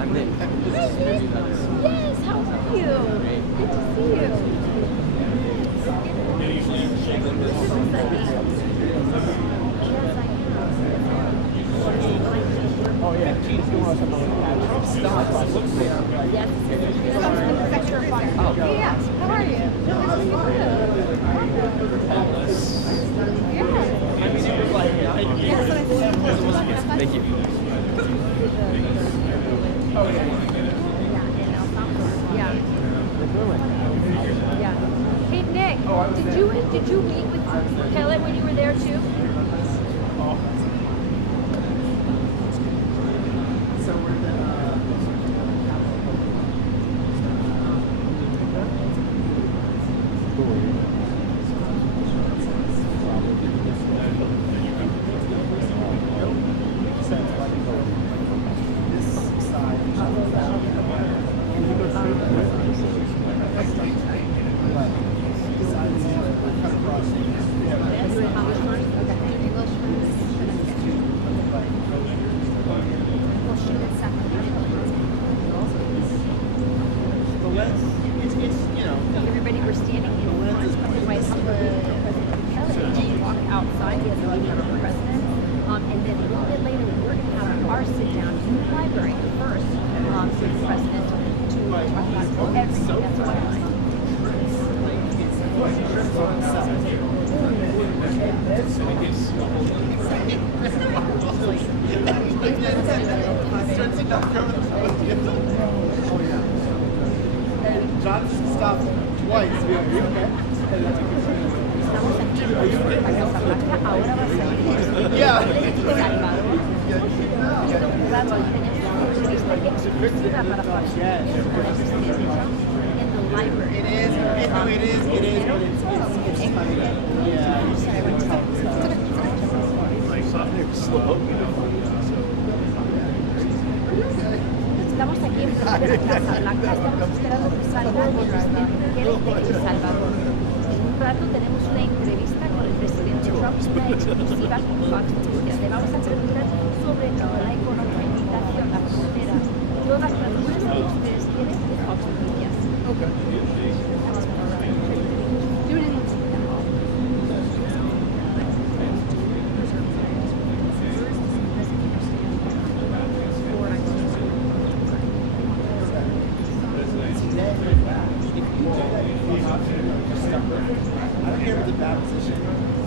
I'm Nick. Yes, how are you? Good to see you. Oh yeah. Yes, how are you? Thank you. Yeah. Hey Nick, did you meet with Bukele when you were there too? Everybody were standing in line for the White House. President Bukele walked outside. He has a meeting with the president. And then a little bit later, we're going to have our sit down in the library first with the president to talk about everything that's going on. John stopped twice. Are you okay? Yeah. In the library. It is, but it's Estamos aquí en frente de la Casa Blanca, estamos esperando que salga el presidente Bukele de El Salvador. En un rato tenemos una entrevista con el presidente Trump, una exclusiva con Fox News. Le vamos a preguntar sobre la economía, la migración, la frontera, todas las preguntas que ustedes tienen de Fox News. I don't care if it's a bad position.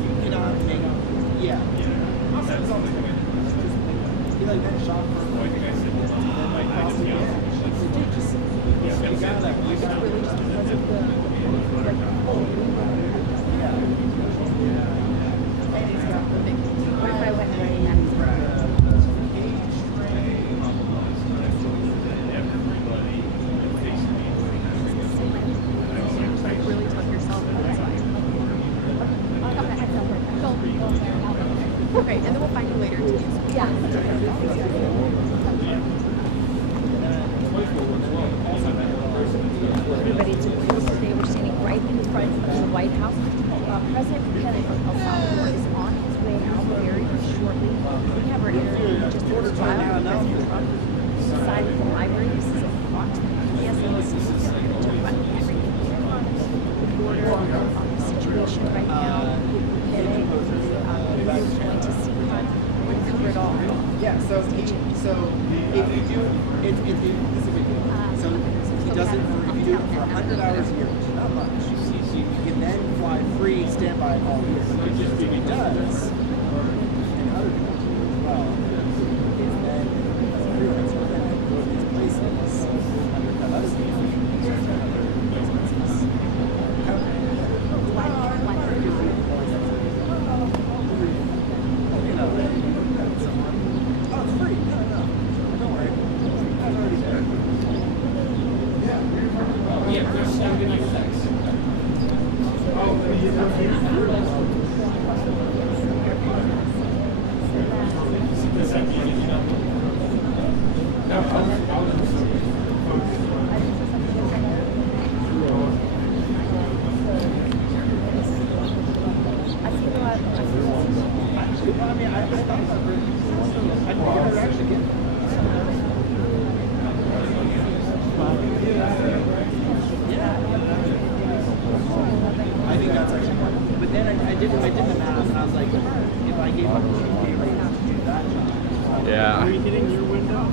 You cannot make. Yeah. He like then shot for. You gotta really just because of the. And he's got the big. What if I went right next? Really tuck yourself inside. Okay, and then we'll find you later to use. Yeah. Everybody today we're standing right in front of the White House. President Bukele from El Salvador is on his way out very shortly. We have our interview just a little while. President Trump inside of the library. This is a Fox. Yes, we're going to talk about everything on the border, on the situation right now. Bukele is going to see him. We're going to cover it all. Yeah. So if you do, this is a big deal. So he doesn't. If you do it for 100 hours a year, which is not much, you can then fly free standby all year. What he does, and other people do as well, is then I think that's actually part of it. But then I did the math and I was like, if I gave up the pay rate to do that job. Yeah. Are you hitting your window?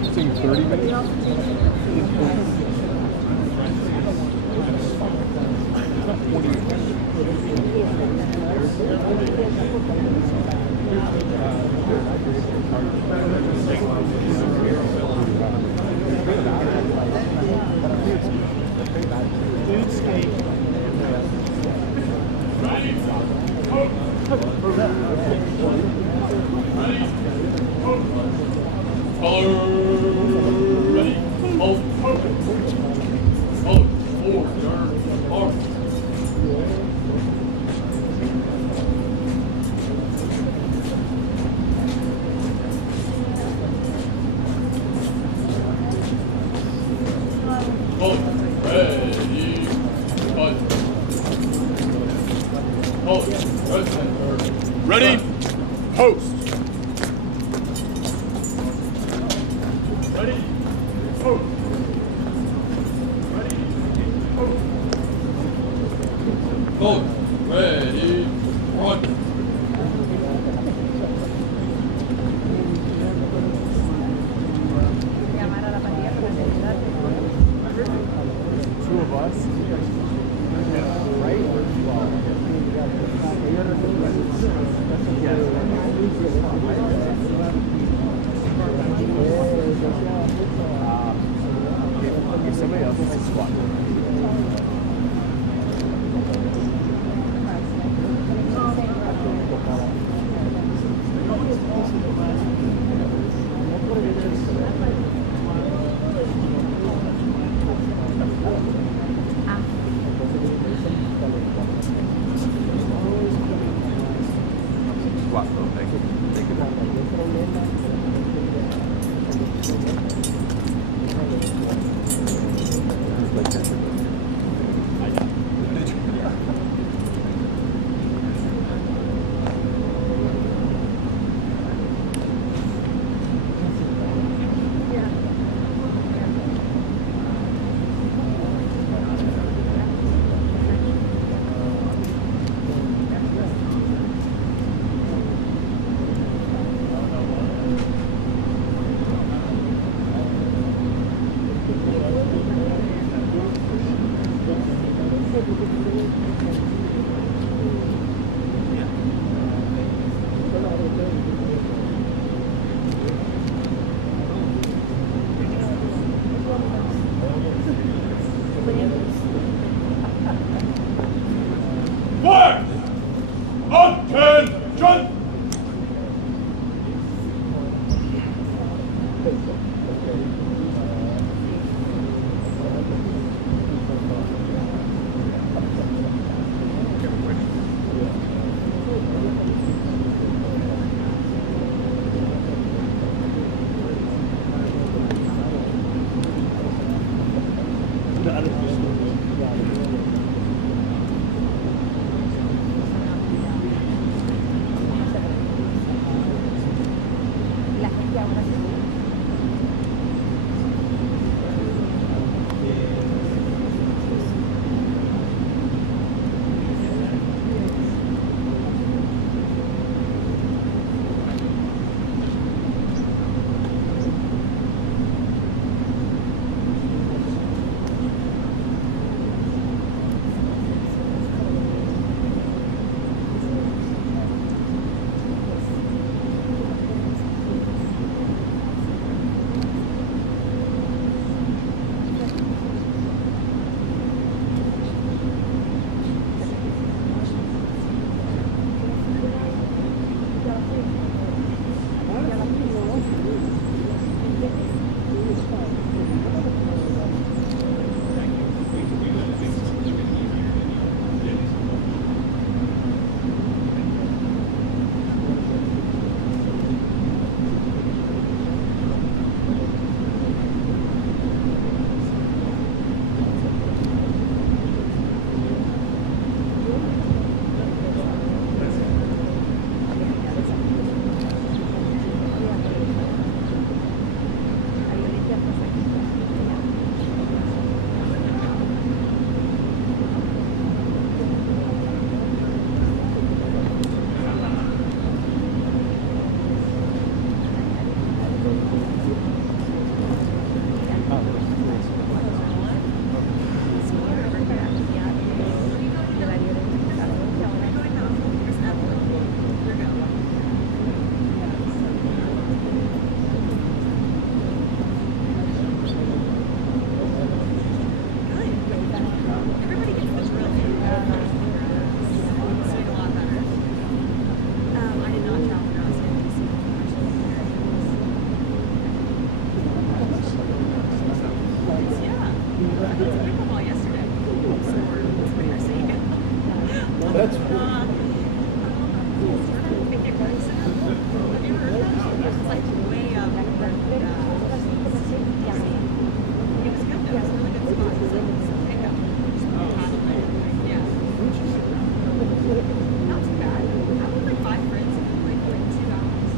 It's taking 30 minutes. Ready? Post. Ready? Post. Ready? Post. Post. Ready? Run. Two of us. If somebody else is squat. Squat, though, thank you. Fire! Attention! Not too bad. I have like 5 friends and we played for like 2 hours.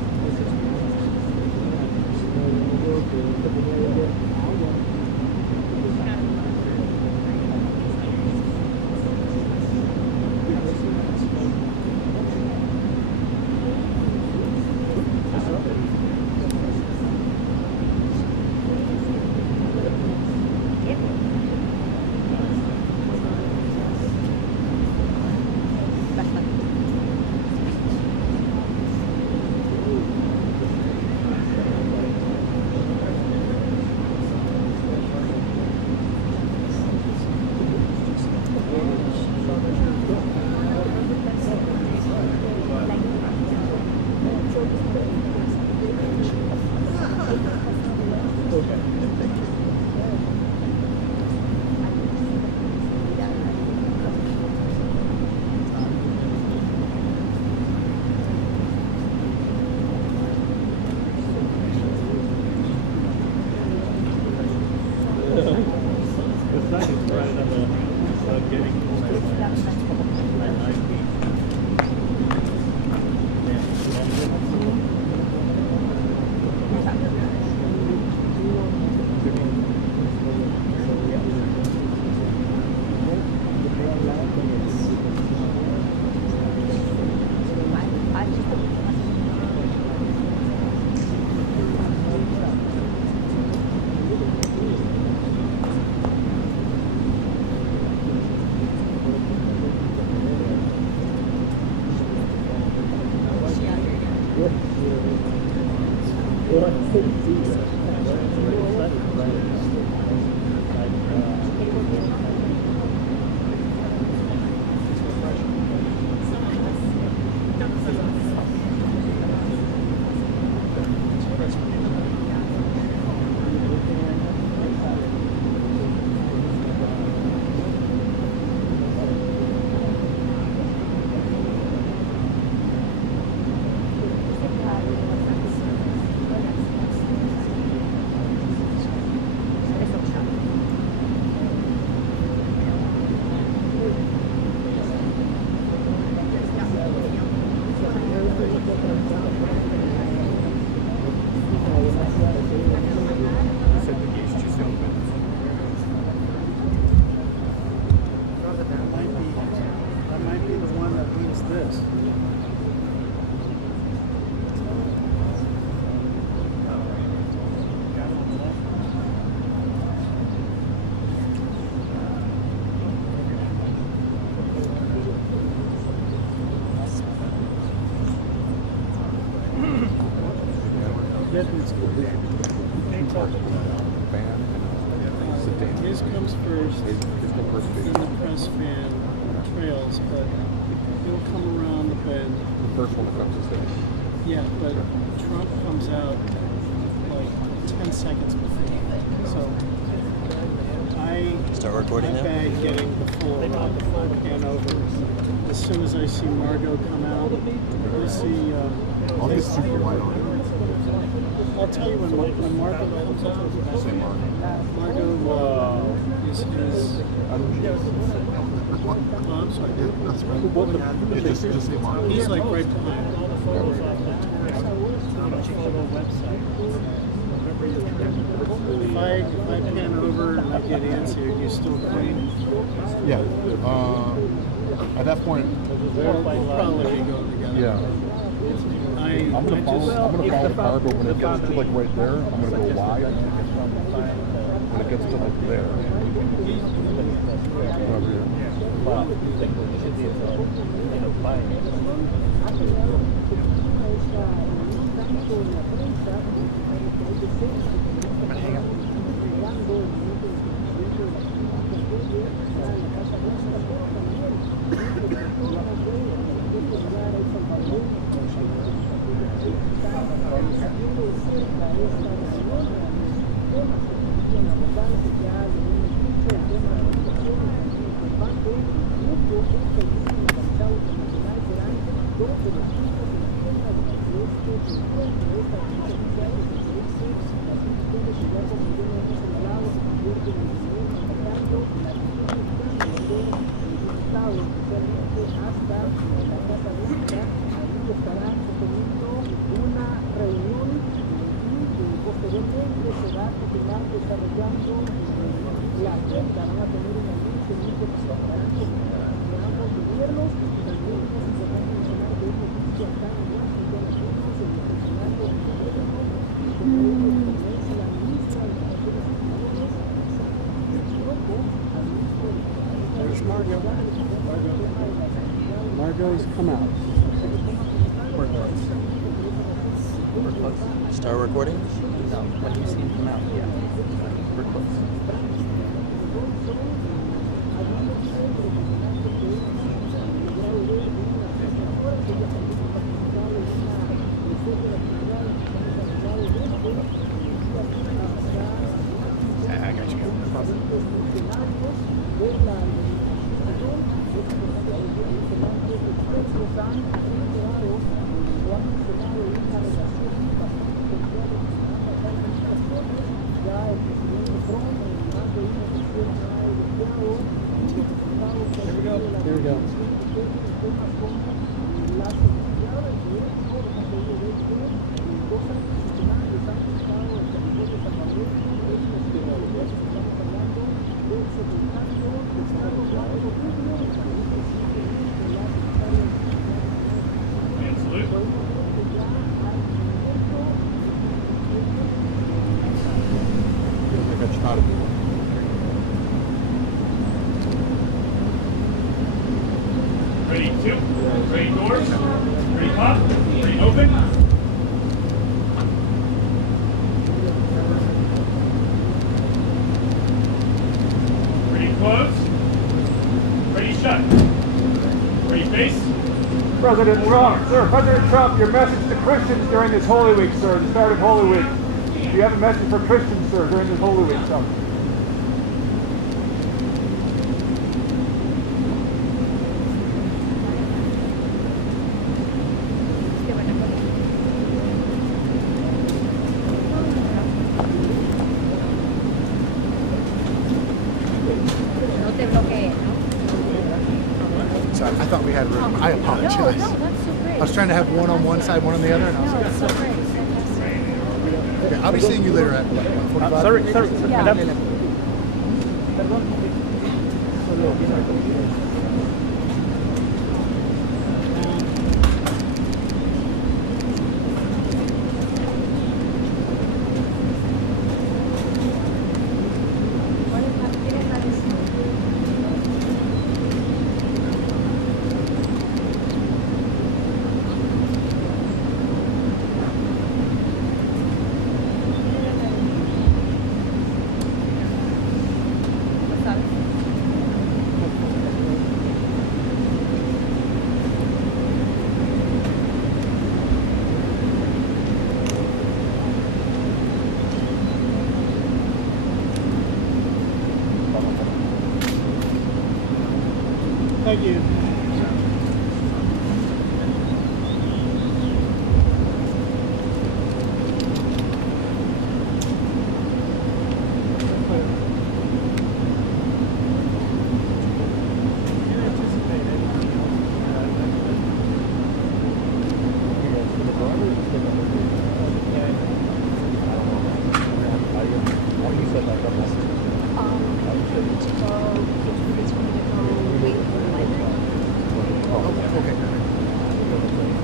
His comes first, then the press fan trails, but he'll come around the bend. The first one that comes is there. Yeah, but Trump comes out like 10 seconds before. So I Start recording now? bag getting the full pan over. As soon as I see Margot come out, we'll see. I'll get super wide on it. I'll tell you when Margot comes out. Margot is his. Oh, I'm sorry. That's right. Just say Margo. He's like right behind. If I pan over and I get antsy, are you still clean? Yeah. At that point, We'll probably be going together. yeah. I'm gonna follow the car, but when it gets to like right there, I'm gonna go wide. When it gets to like there, over here. Estado, especialmente hacia There's Margot. Margot's come out. We're close. Start recording? No, when you see him come out, yeah. We're close. I got you. Here we go. I got you started. Ready, two. Ready, doors. Ready, pop. Ready, open. Ready, close. Ready, shut. Ready, face. President Trump, sir, President Trump, your message to Christians during this Holy Week, sir, the start of Holy Week. Do you have a message for Christians, sir, during this Holy Week, sir? No te bloquees, ¿no? Sorry, I thought we had room. I apologize. No, that's so great. I was trying to have one on one side, one on the other, and I was No, like, it's so great. It's fantastic. okay, I'll be seeing you later at what, 1:45? Sorry, Yeah. madam. Thank you.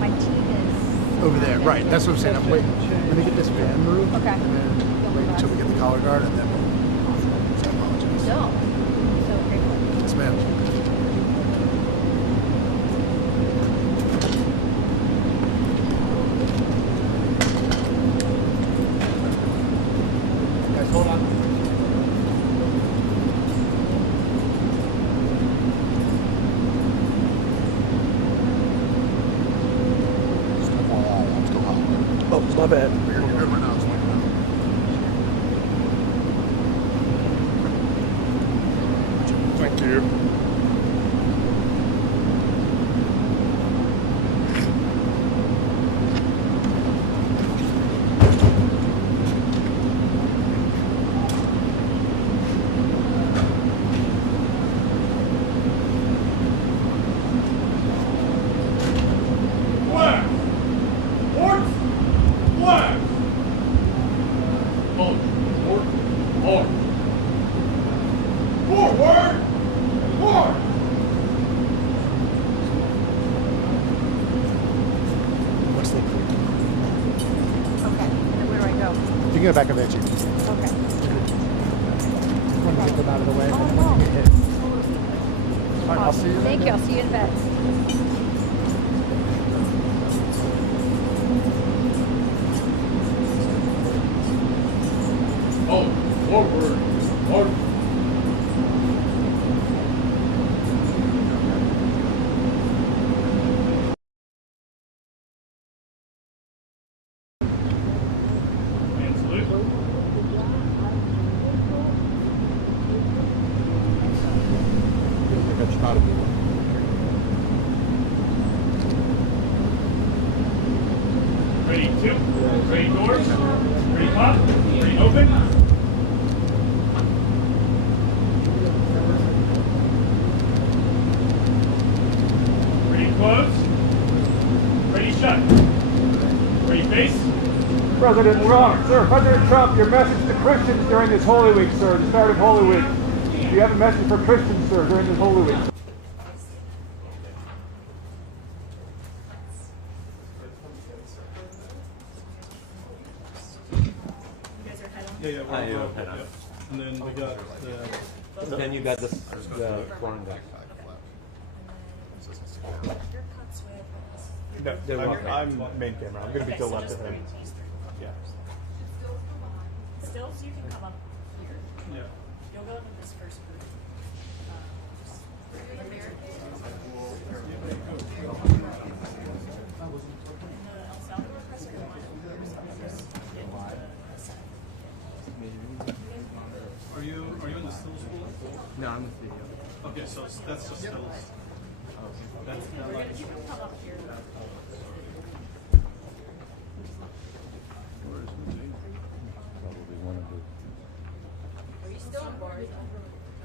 My team is Over there, right. That's what I'm saying. I'm waiting. Let me get this van moved. Okay. And then wait until we get the collar guard, and then we'll. So I apologize. no. So grateful. Yes, ma'am. Guys, hold on. Just FYI, I'm still hot. Oh, my bad. You're good right now. It's like that. Thank you. go back and itchy. Okay. Want to get them out of the way. Oh, And no. then get hit. All right, I'll see you. Thank you. I'll see you in bed. Oh, forward. Forward. And salute. I got shot at me. Ready, two. Ready, doors. Ready, pop. Ready, open. Ready, close. Ready, shut. Ready, face. President Trump, your message to Christians during this Holy Week, sir, the start of Holy Week. Do you have a message for Christians, sir, during this Holy Week? Yeah, we're head on. And then we got the. Then you got the foreign guy. No, I'm main camera. I'm going to be to the left of him. Yeah. Still, so you can come up here. Yeah. You'll go into this first group. Right there. And the El Salvador Pres are going to line up. Are you in the still school? No, I'm with video. Okay, so that's just stills. That's not like. You can come up here. Are you still on board?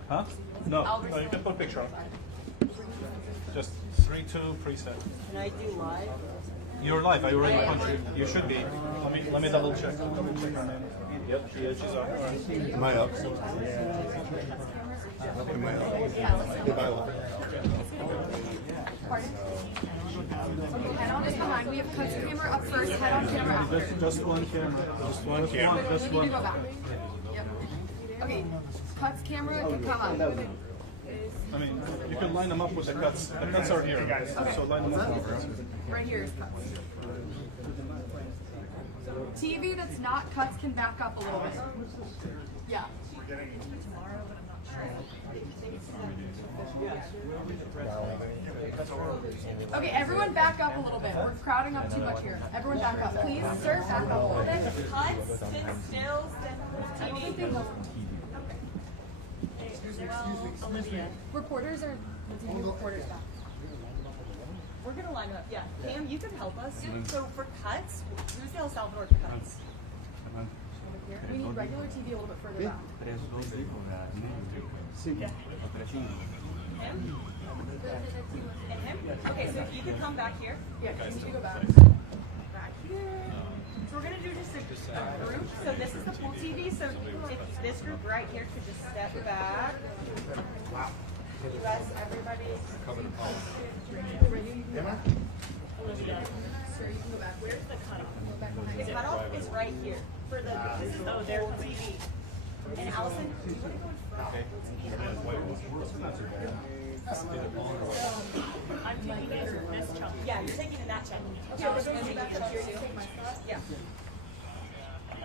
Huh? No, you can put a picture on. Just 3-2 preset. Can I do live? You're live. I already punched you. You should be. Let me double check. Double check her name. Yep, she is. She's up. All right. Am I up? Am I up? Am I up? Head on is behind. We have Coach camera up first. Head on camera after. Just one camera. Just one camera. We need to go back. Yep. Okay. Cuts camera can come up. I mean, you can line them up with the cuts. The cuts are here. So line them up. Right here is cuts. TV that's not cuts can back up a little bit. Yeah. Okay, everyone back up a little bit. We're crowding up too much here. Everyone back up, please. Sir, back up a little bit. Cuts, spin stills, then TV. Olivia. Reporters are reporters back. We're going to line up. Yeah. Cam, you can help us. So for cuts, who's the El Salvador cuts? We need regular TV a little bit further back. Him? And him? Okay, so if you could come back here. Yeah, you need to go back. Back here. So we're going to do just a group. So this is the full TV. So if this group right here could just step back. Wow. US, everybody. Olivia. Sir, you can go back. Where's the cutoff? Back behind The you. cutoff is right here. For the this is their TV. And Allison, you want to go in front? I'm taking it in this chunk. Yeah, you're taking in that chunk. Okay, we're going to do that here. You take my spot. Yeah.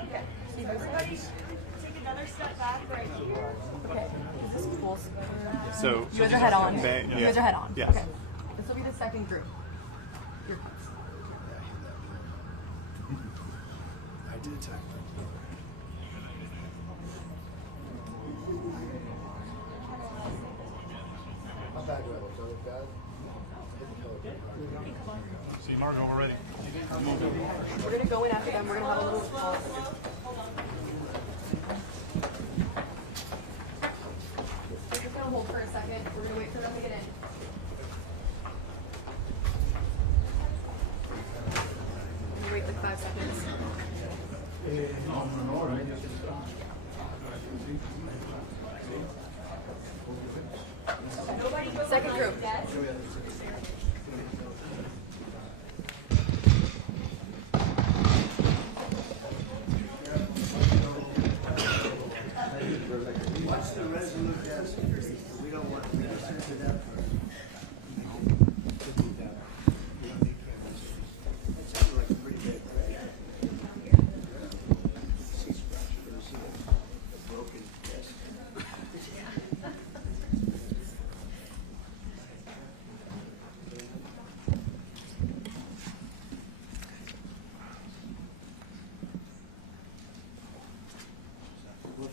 Okay. So everybody take another step back right here. Okay. Is this full? So You guys are head on. Yeah. You guys are head on. Yes. Okay. This will be the second group. Your cuts. I did attack them. My bag level, so bad. See Margo already. We're going to go in after them. We're going to have a little pause. We're just going to hold for a second. We're going to wait for them to get in. We're going to wait like 5 seconds. Second group.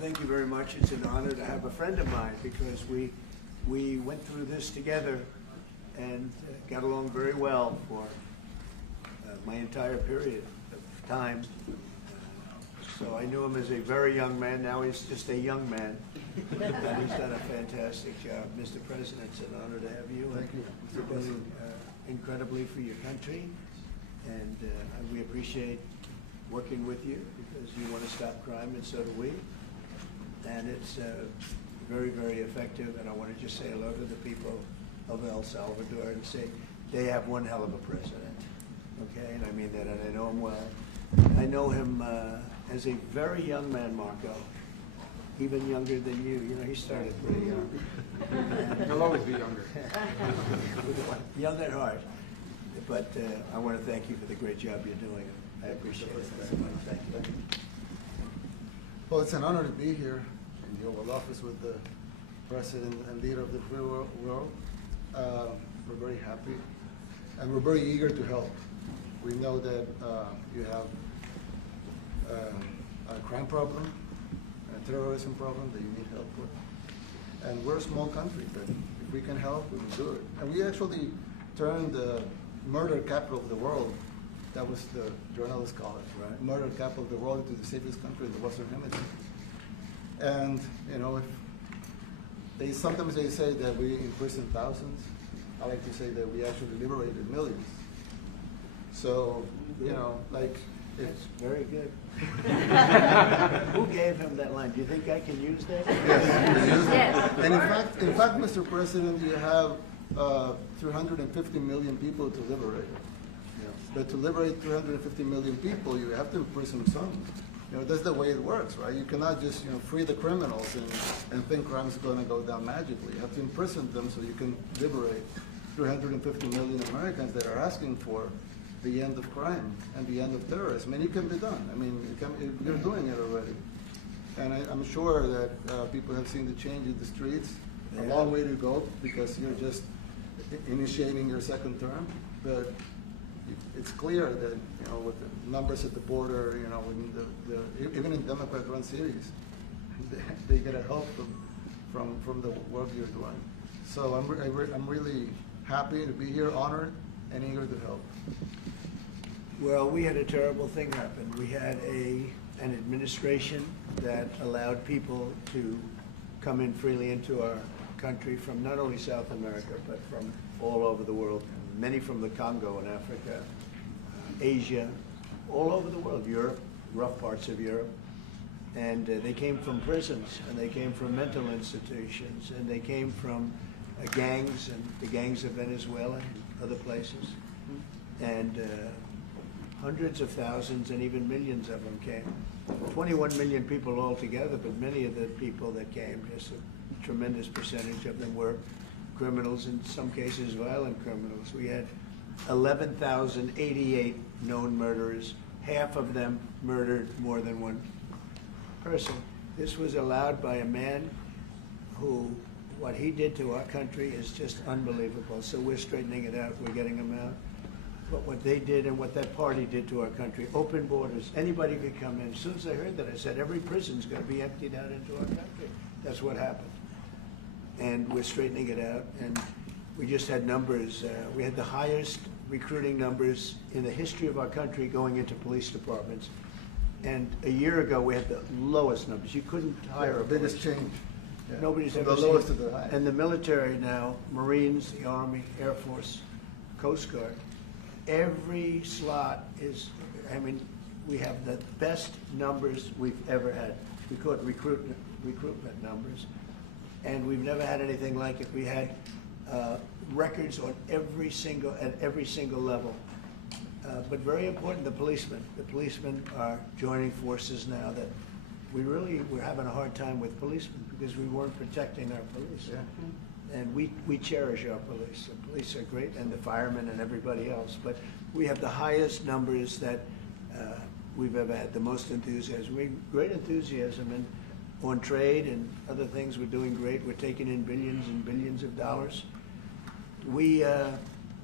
Thank you very much. It's an honor to have a friend of mine because we went through this together and got along very well for my entire period of time. So I knew him as a very young man. Now he's just a young man. And he's done a fantastic job. Mr. President, it's an honor to have you. Thank you. You're doing incredibly for your country. And we appreciate working with you because you want to stop crime, and so do we. And it's very, very effective. And I want to just say hello to the people of El Salvador and say they have one hell of a president. Okay, and I mean that, and I know him well. I know him as a very young man, Marco, even younger than you. You know, he started pretty young. He'll always be younger. Young at heart. But I want to thank you for the great job you're doing. I appreciate it very much. Thank you. Well, it's an honor to be here in the Oval Office with the President and leader of the free world. We're very happy, and we're very eager to help. We know that you have a crime problem, a terrorism problem that you need help with. And we're a small country, but if we can help, we will do it. And we actually turned the murder capital of the world, that was the journalists call it, right? Murder capital of the world, into the safest country in the Western Hemisphere. And, you know, if sometimes they say that we imprison thousands. I like to say that we actually liberated millions. So, you know, like, it's very good. Who gave him that line? Do you think I can use that? Yes. Yes. And in fact, Mr. President, you have 350 million people to liberate. Yes. But to liberate 350 million people, you have to imprison some. You know, that's the way it works, right? You cannot just, you know, free the criminals and think crime is going to go down magically. You have to imprison them so you can liberate 350 million Americans that are asking for the end of crime and the end of terrorism. And it can be done. I mean, you're doing it already. And I'm sure that people have seen the change in the streets. A long way to go because you're just initiating your second term. But it's clear that, you know, with the numbers at the border, you know, even in Democrat-run cities, they get a help from the work you're doing. So I'm really happy to be here, honored, and eager to help. Well, we had a terrible thing happen. We had an administration that allowed people to come in freely into our country from not only South America, but from all over the world, many from the Congo in Africa, Asia, all over the world, Europe, rough parts of Europe. And they came from prisons, and they came from mental institutions, and they came from gangs, and the gangs of Venezuela and other places. And hundreds of thousands and even millions of them came. 21 million people altogether, but many of the people that came, just a tremendous percentage of them were criminals, in some cases violent criminals. We had 11,088 known murderers. Half of them murdered more than one person. This was allowed by a man who, what he did to our country is just unbelievable. So we're straightening it out, we're getting them out. But what they did and what that party did to our country, open borders, anybody could come in. As soon as I heard that, I said, every prison's going to be emptied out into our country. That's what happened. And we're straightening it out. And we just had numbers. We had the highest recruiting numbers in the history of our country going into police departments. And a year ago, we had the lowest numbers. You couldn't hire a biggest change. Yeah. Nobody's From ever the seen lowest to the highest. And the military now, Marines, the Army, Air Force, Coast Guard, every slot is, I mean, we have the best numbers we've ever had. We call it recruitment numbers. And we've never had anything like it. We had records on at every single level. But very important, the policemen. The policemen are joining forces now that we're having a hard time with policemen because we weren't protecting our police. Yeah. And we cherish our police. The police are great, and the firemen and everybody else. But we have the highest numbers that we've ever had, the most enthusiasm. Great enthusiasm on trade and other things. We're doing great. We're taking in billions and billions of dollars. We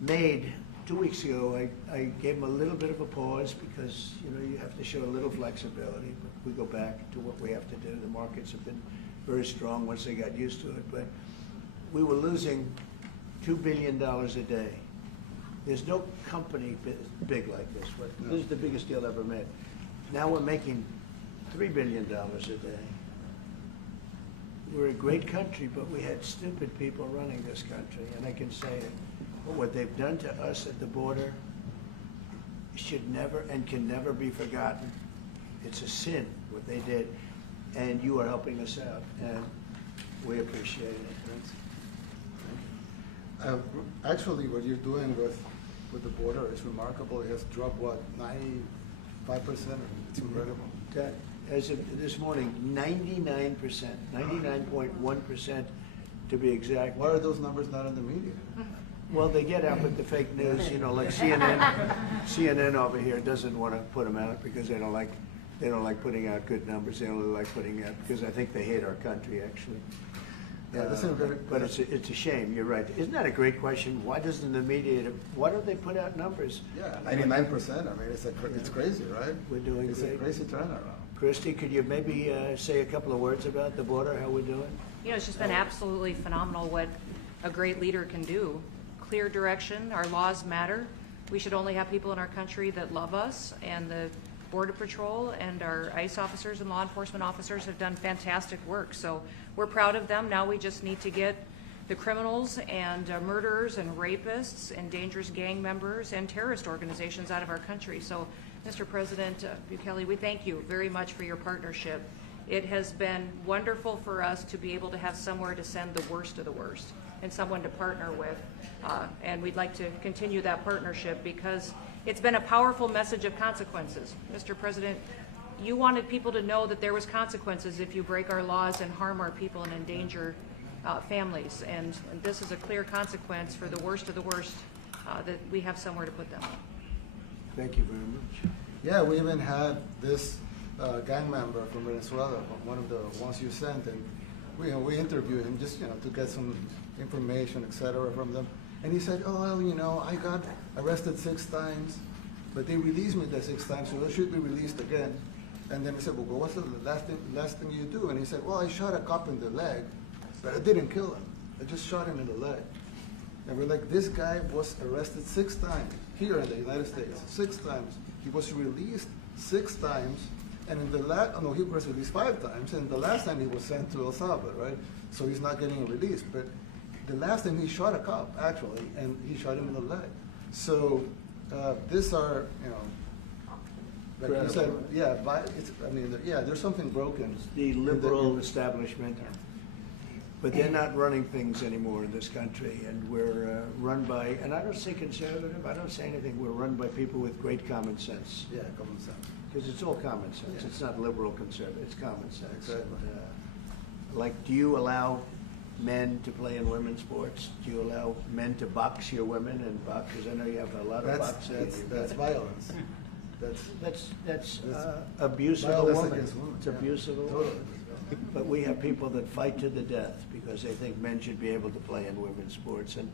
made 2 weeks ago, I gave them a little bit of a pause because, you know, you have to show a little flexibility. But we go back to what we have to do. The markets have been very strong once they got used to it. But we were losing $2 billion a day. There's no company big like this. This is the biggest deal ever made. Now we're making $3 billion a day. We're a great country, but we had stupid people running this country, and I can say it. But what they've done to us at the border should never and can never be forgotten. It's a sin, what they did, and you are helping us out, and we appreciate it. Actually, what you're doing with the border is remarkable. It has dropped, what, 95%? It's incredible. As of this morning, 99%, 99.1% to be exact. Why are those numbers not in the media? Well, they get out with the fake news, you know, like CNN over here doesn't want to put them out because they don't like putting out good numbers. They only like putting out because I think they hate our country, actually. Yeah, but it's a shame. You're right. Isn't that a great question? Why doesn't the media? Why don't they put out numbers? Yeah, 99%. I mean, it's crazy, right? We're doing it's great. A crazy turnaround. Christy, could you maybe say a couple of words about the border? How we're doing? You know, it's just been absolutely phenomenal what a great leader can do. Clear direction. Our laws matter. We should only have people in our country that love us, and the Border Patrol and our ICE officers and law enforcement officers have done fantastic work. So we're proud of them. Now we just need to get the criminals and murderers and rapists and dangerous gang members and terrorist organizations out of our country. So, Mr. President Bukele, we thank you very much for your partnership. It has been wonderful for us to be able to have somewhere to send the worst of the worst and someone to partner with. And we'd like to continue that partnership because it's been a powerful message of consequences. Mr. President, you wanted people to know that there was consequences if you break our laws and harm our people and endanger families. And this is a clear consequence for the worst of the worst, that we have somewhere to put them. Thank you very much. Yeah, we even had this gang member from Venezuela, one of the ones you sent, and we interviewed him just, you know, to get some information, etc. from them. And he said, oh, well, you know, I got arrested 6 times, but they released me the 6 times, so I should be released again. And then we said, well, what's the last thing you do? And he said, well, I shot a cop in the leg, but I didn't kill him. I just shot him in the leg. And we're like, this guy was arrested 6 times here in the United States, 6 times. He was released 6 times, and in the no, he was released 5 times, and the last time he was sent to El Salvador, right? So he's not getting released. But the last time he shot a cop, actually, and he shot him in the leg. So these are, you know, like you said, yeah, I mean, yeah, there's something broken. It's the liberal establishment. But they're not running things anymore in this country, and we're run by, and I don't say conservative, I don't say anything, we're run by people with great common sense. Yeah, common sense. Because it's all common sense. Yeah. It's not liberal conservative, it's common sense. Exactly. And, like, do you allow men to play in women's sports? Do you allow men to box your women and box? Because I know you have a lot of boxing. That's violence. That's abuse of a woman. It's abuse of a woman. But we have people that fight to the death because they think men should be able to play in women's sports. And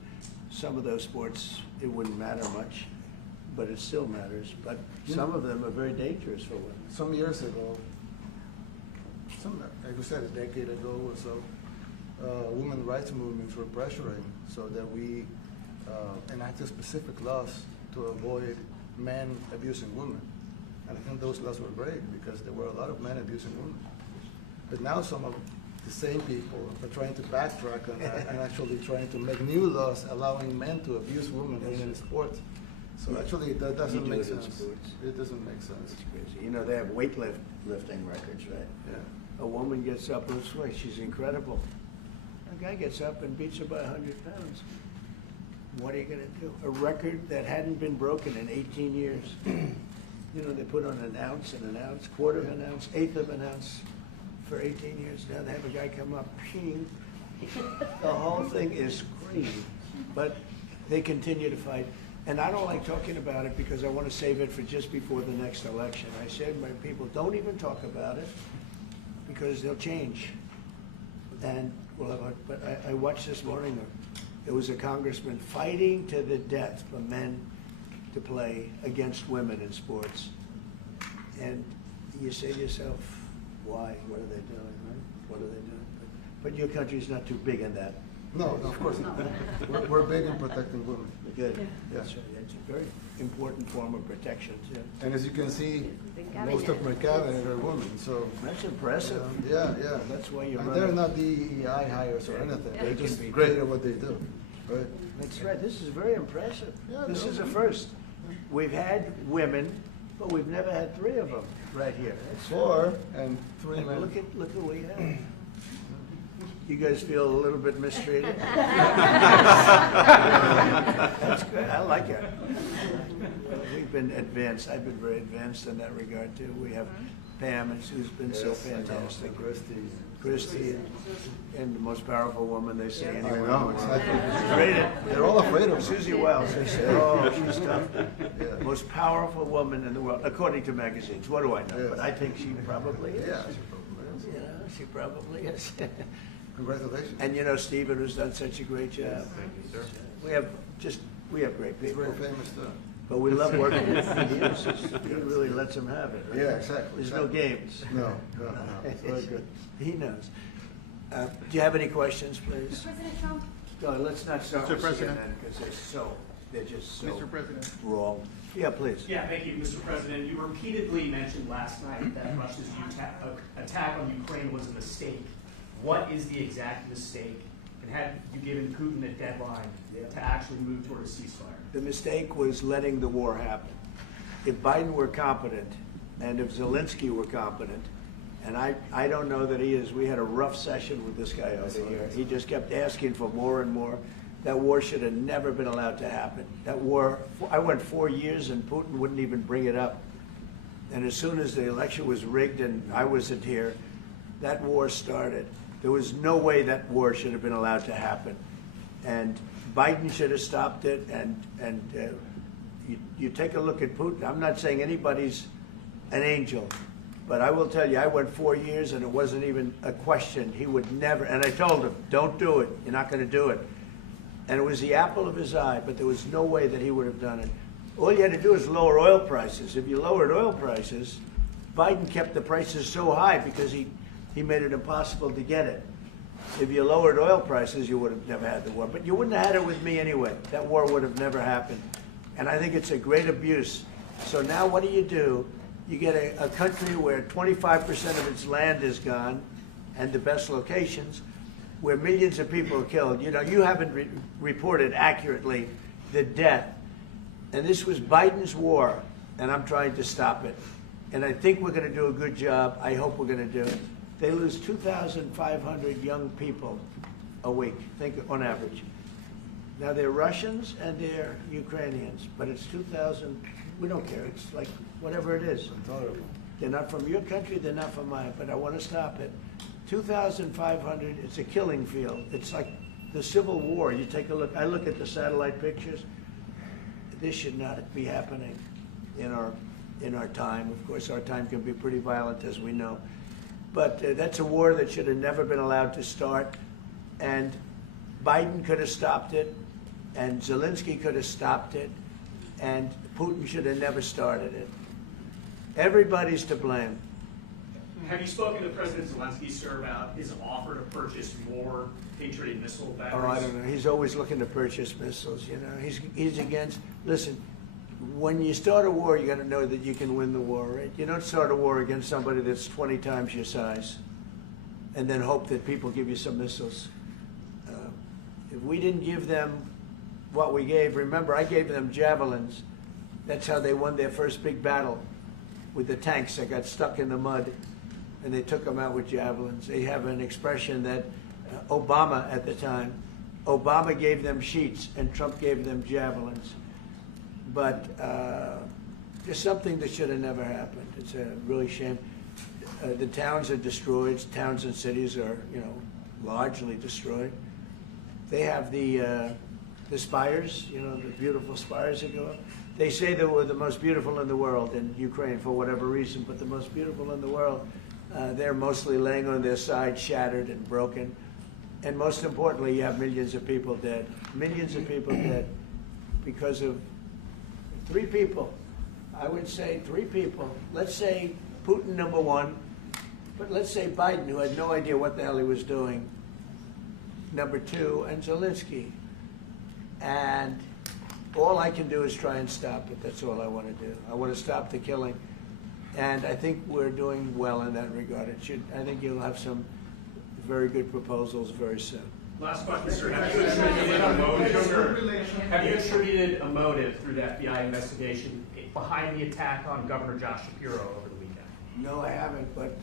some of those sports, it wouldn't matter much, but it still matters. But some of them are very dangerous for women. Some years ago, like we said, a decade ago or so, women's rights movements were pressuring so that we enacted specific laws to avoid men abusing women. And I think those laws were great because there were a lot of men abusing women. But now some of the same people are trying to backtrack on that and actually trying to make new laws allowing men to abuse women in sports. So actually that doesn't make sense. It doesn't make sense. It's crazy. You know, they have weightlifting records, right? Yeah. A woman gets up, looks like she's incredible. A guy gets up and beats her by 100 pounds. What are you going to do? A record that hadn't been broken in 18 years. You know, they put on an ounce, quarter of an ounce, eighth of an ounce. For 18 years now, they have a guy come up, ping. The whole thing is crazy. But they continue to fight. And I don't like talking about it because I want to save it for just before the next election. I said to my people, don't even talk about it because they'll change. And we'll have I watched this morning, there was a congressman fighting to the death for men to play against women in sports. And you say to yourself, why? What are they doing, right? What are they doing? But your country's not too big in that. No, of course not. We're big in protecting women. Good. Yeah. That's right. It's a very important form of protection, too. And as you can see, most of my cabinet are women, so. That's impressive. Yeah. That's why you're And running. they're not DEI hires or anything. They They're can just be great too. at what they do, right? That's right. This is very impressive. Yeah, This no. is a first. We've had women, but we've never had 3 of them right here. That's 4 and 3 men. Look at what we have. You guys feel a little bit mistreated? That's good. I like it. We've been advanced. I've been very advanced in that regard too. We have Pam, who's been so Yes, I know. fantastic. Christy. And the most powerful woman they see I anywhere. know, exactly. She's rated. They're all afraid of her. Susie Wells, they say, oh, she's tough. Most powerful woman in the world, according to magazines. What do I know? Yes. But I think she probably is. Yeah, she probably is. Yeah, she probably is. Congratulations. And you know Stephen, who's done such a great job. Thank you, sir. We have great He's people. very famous too. But we love working with him. He really lets him have it. Right? Yeah, exactly. There's no games. No. It's very good. He knows. Do you have any questions, please? President Trump. No, let's not start Mr. with President. CNN because they're just so Mr. President. wrong. Yeah, please. Yeah, thank you, Mr. President. You repeatedly mentioned last night that Russia's attack on Ukraine was a mistake. What is the exact mistake? And had you given Putin a deadline to actually move toward a ceasefire? The mistake was letting the war happen. If Biden were competent, and if Zelensky were competent, and I don't know that he is. We had a rough session with this guy over here. He just kept asking for more and more. That war should have never been allowed to happen. That war, I went 4 years and Putin wouldn't even bring it up. And as soon as the election was rigged and I wasn't here, that war started. There was no way that war should have been allowed to happen. And Biden should have stopped it. And you take a look at Putin. I'm not saying anybody's an angel. But I will tell you, I went 4 years and it wasn't even a question. He would never, and I told him, don't do it. You're not going to do it. And it was the apple of his eye, but there was no way that he would have done it. All you had to do is lower oil prices. If you lowered oil prices, Biden kept the prices so high because he made it impossible to get it. If you lowered oil prices, you would have never had the war. But you wouldn't have had it with me anyway. That war would have never happened. And I think it's a great abuse. So now what do? You get a country where 25% of its land is gone, and the best locations, where millions of people are killed. You know, you haven't reported accurately the death. And this was Biden's war, and I'm trying to stop it. And I think we're going to do a good job. I hope we're going to do it. They lose 2,500 young people a week, think on average. Now they're Russians and they're Ukrainians, but it's 2,000. We don't care. It's like whatever it is. They're not from your country. They're not from mine. But I want to stop it. 2,500. It's a killing field. It's like the Civil War. You take a look. I look at the satellite pictures. This should not be happening in our time. Of course, our time can be pretty violent, as we know. But that's a war that should have never been allowed to start. And Biden could have stopped it, and Zelensky could have stopped it, and Putin should have never started it. Everybody's to blame. Have you spoken to President Zelensky, sir, about his offer to purchase more Patriot missile batteries? Oh, I don't know. He's always looking to purchase missiles, you know. He's against, listen, when you start a war, you got to know that you can win the war, right? You don't start a war against somebody that's 20 times your size and then hope that people give you some missiles. If we didn't give them what we gave, remember, I gave them javelins. That's how they won their first big battle with the tanks that got stuck in the mud, and they took them out with javelins. They have an expression that Obama at the time, Obama gave them sheets and Trump gave them javelins. But there's something that should have never happened. It's a really shame. The towns are destroyed. Towns and cities are, you know, largely destroyed. They have the spires, you know, the beautiful spires that go up. They say they were the most beautiful in the world in Ukraine for whatever reason, but the most beautiful in the world, they're mostly laying on their side, shattered and broken. And most importantly, you have millions of people dead. Millions of people dead because of Three people. I would say three people. Let's say Putin number one, but let's say Biden, who had no idea what the hell he was doing, number two, and Zelensky. And all I can do is try and stop it. That's all I want to do. I want to stop the killing. And I think we're doing well in that regard. I think you'll have some very good proposals very soon. Last question, sir. Have you attributed a motive through the FBI investigation behind the attack on Governor Josh Shapiro over the weekend? No, I haven't, but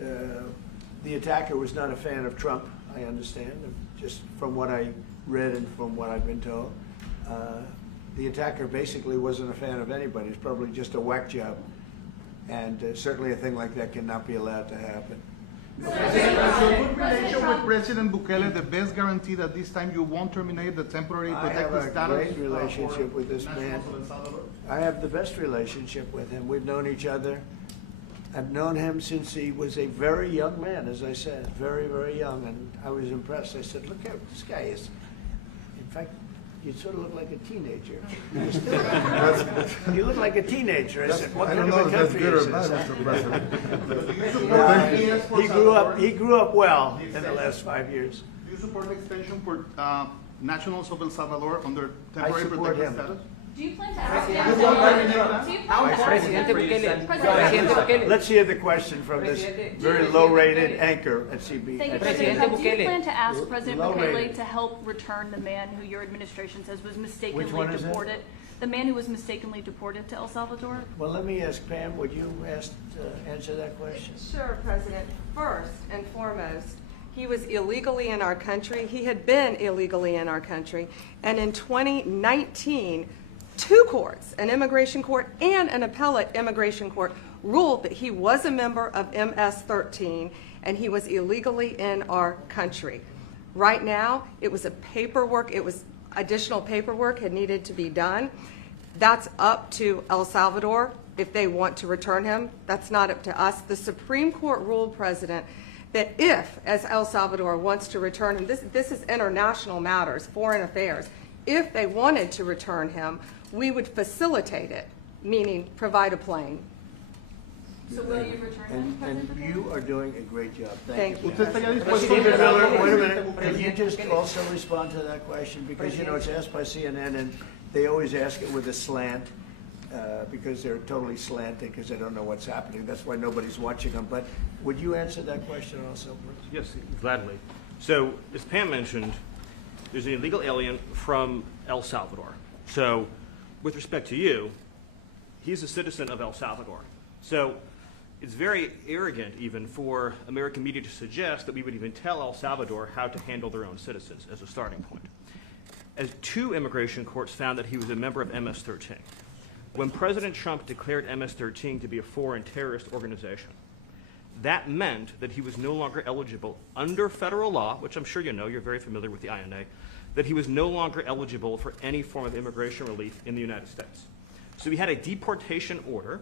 the attacker was not a fan of Trump, I understand, just from what I read and from what I've been told. The attacker basically wasn't a fan of anybody. It's probably just a whack job. And certainly a thing like that cannot be allowed to happen. Is your good relation with President Bukele the best guarantee that this time you won't terminate the temporary protected status? I have a great relationship with this man. I have the best relationship with him. We've known each other. I've known him since he was a very young man, as I said, very, very young, and I was impressed. I said, look how this guy is. In fact, you sort of look like a teenager. You look like a teenager. I said, what kind of a country is this? He grew up well in the last 5 years. Do you support an extension for nationals of El Salvador under temporary protected status? Do you plan to ask Let's hear the question from this very low-rated anchor at CB. Thank you, President. Do you plan to ask President Bukele to help return the man who your administration says was mistakenly deported? The man who was mistakenly deported to El Salvador? Well, let me ask Pam, would you answer that question? Sure, President. First and foremost, he was illegally in our country. He had been illegally in our country. And in 2019, two courts, an immigration court and an appellate immigration court, ruled that he was a member of MS-13 and he was illegally in our country. Right now, it was additional paperwork had needed to be done. That's up to El Salvador if they want to return him. That's not up to us. The Supreme Court ruled, President, that if, as El Salvador wants to return him, this is international matters, foreign affairs, if they wanted to return him, we would facilitate it, meaning provide a plane. So will you return him, President? And you are doing a great job. Thank you. Stephen Miller, wait a minute. Can you just also respond to that question? Because, you know, it's asked by CNN, and they always ask it with a slant, because they're totally slanted, because they don't know what's happening. That's why nobody's watching them. But would you answer that question also, please? Yes, gladly. So, as Pam mentioned, there's an illegal alien from El Salvador. So, with respect to you, he's a citizen of El Salvador. So, it's very arrogant even for American media to suggest that we would even tell El Salvador how to handle their own citizens as a starting point. As two immigration courts found that he was a member of MS-13. When President Trump declared MS-13 to be a foreign terrorist organization, that meant that he was no longer eligible under federal law, which I'm sure you know, you're very familiar with the INA, that he was no longer eligible for any form of immigration relief in the United States. So we had a deportation order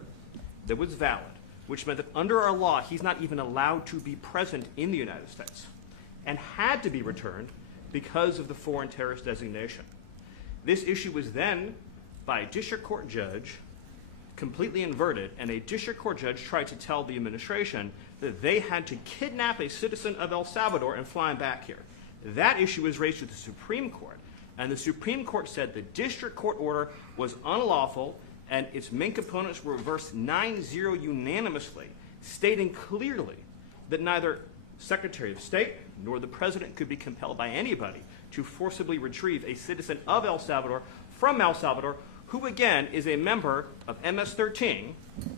that was valid, which meant that under our law, he's not even allowed to be present in the United States and had to be returned because of the foreign terrorist designation. This issue was then, by a district court judge, completely inverted, and a district court judge tried to tell the administration that they had to kidnap a citizen of El Salvador and fly him back here. That issue was raised to the Supreme Court, and the Supreme Court said the district court order was unlawful, and its main components were reversed 9-0 unanimously, stating clearly that neither Secretary of State nor the President could be compelled by anybody to forcibly retrieve a citizen of El Salvador from El Salvador, who again is a member of MS-13,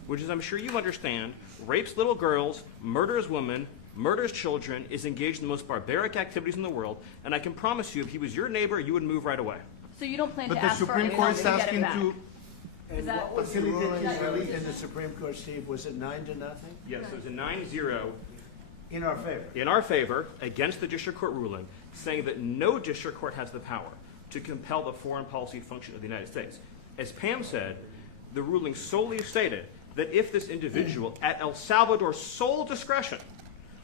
which, as I'm sure you understand, rapes little girls, murders women, murders children, is engaged in the most barbaric activities in the world, and I can promise you, if he was your neighbor, you would move right away. So you don't plan But to the ask for Supreme anyone Court is to get asking him back? to. And what was the ruling in the Supreme Court, Steve? Was it 9-0? Yes, it was a 9-0 in our favor. In our favor, against the district court ruling, saying that no district court has the power to compel the foreign policy function of the United States. As Pam said, the ruling solely stated that if this individual, at El Salvador's sole discretion,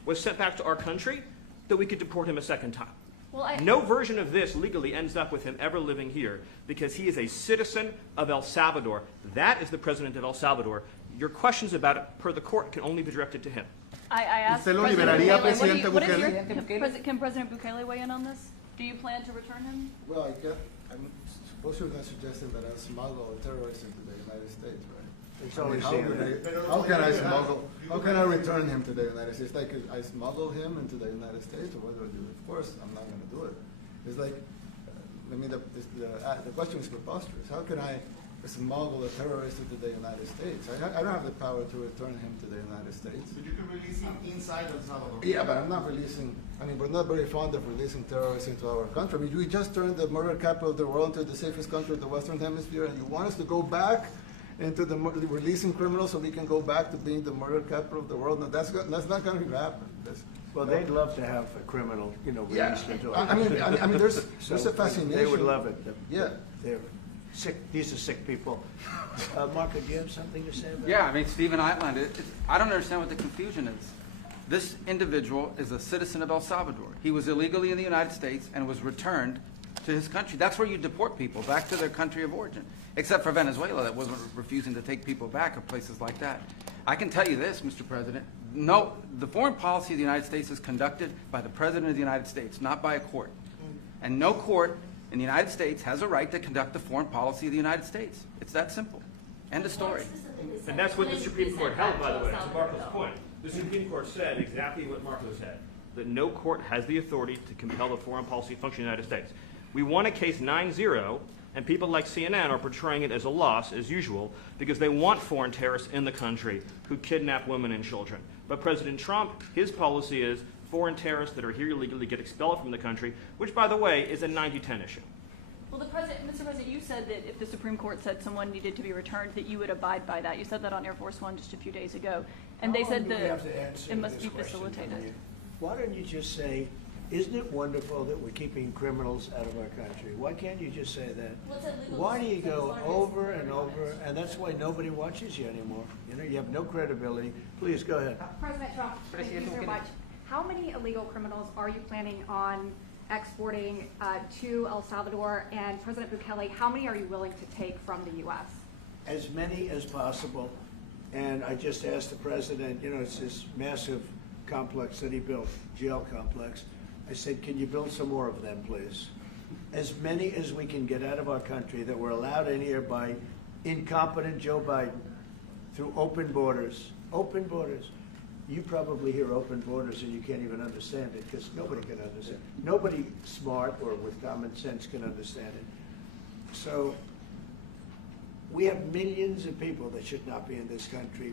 was sent back to our country, that we could deport him a second time. Well, No version of this legally ends up with him ever living here because he is a citizen of El Salvador. That is the president of El Salvador. Your questions about it, per the court, can only be directed to him. I asked ¿Usted lo President liberaría, Bukele, what is Presidente your, can President Bukele weigh in on this? Do you plan to return him? Well, I'm suppose you're not suggesting that I smuggle a terrorist into the United States, right? It's I mean, always how can I smuggle? How can I return him to the United States? Like I smuggle him into the United States, or what do I do? Of course, I'm not going to do it. It's like, I mean, the question is preposterous. How can I smuggle a terrorist into the United States? I don't have the power to return him to the United States. But you can release him inside El Salvador. Yeah, but I'm not releasing. I mean, we're not very fond of releasing terrorists into our country. I mean, we just turned the murder capital of the world into the safest country of the Western Hemisphere, and you want us to go back into the releasing criminals so we can go back to being the murder capital of the world? No, that's not going to happen. Well, they'd love to have a criminal, released into our I mean, there's a fascination. They would love it. Yeah. They're sick. These are sick people. Marco, do you have something to say about Yeah, I mean, Stephen outlined it. I don't understand what the confusion is. This individual is a citizen of El Salvador. He was illegally in the United States and was returned to his country. That's where you deport people, back to their country of origin. Except for Venezuela, that wasn't refusing to take people back, or places like that. I can tell you this, Mr. President. No, the foreign policy of the United States is conducted by the President of the United States, not by a court. And no court in the United States has a right to conduct the foreign policy of the United States. It's that simple. End of story. And that's what the Supreme Court held, by the way, to Marco's point. The Supreme Court said exactly what Marco said, that no court has the authority to compel the foreign policy function of the United States. We won a case 9-0, and people like CNN are portraying it as a loss, as usual, because they want foreign terrorists in the country who kidnap women and children. But President Trump, his policy is foreign terrorists that are here illegally get expelled from the country, which, by the way, is a 90-10 issue. Well, Mr. President, you said that if the Supreme Court said someone needed to be returned, that you would abide by that. You said that on Air Force One just a few days ago. And they said that it must be facilitated. Why don't you just say, isn't it wonderful that we're keeping criminals out of our country? Why can't you just say that? Why do you go over and over, and that's why nobody watches you anymore? You have no credibility. Please, go ahead. President Trump, thank you very much. How many illegal criminals are you planning on exporting to El Salvador? And President Bukele, how many are you willing to take from the U.S.? As many as possible. And I just asked the president, it's this massive complex that he built, jail complex. I said, can you build some more of them, please? As many as we can get out of our country that were allowed in here by incompetent Joe Biden through open borders. Open borders. You probably hear open borders and you can't even understand it because nobody can understand. Nobody smart or with common sense can understand it. So we have millions of people that should not be in this country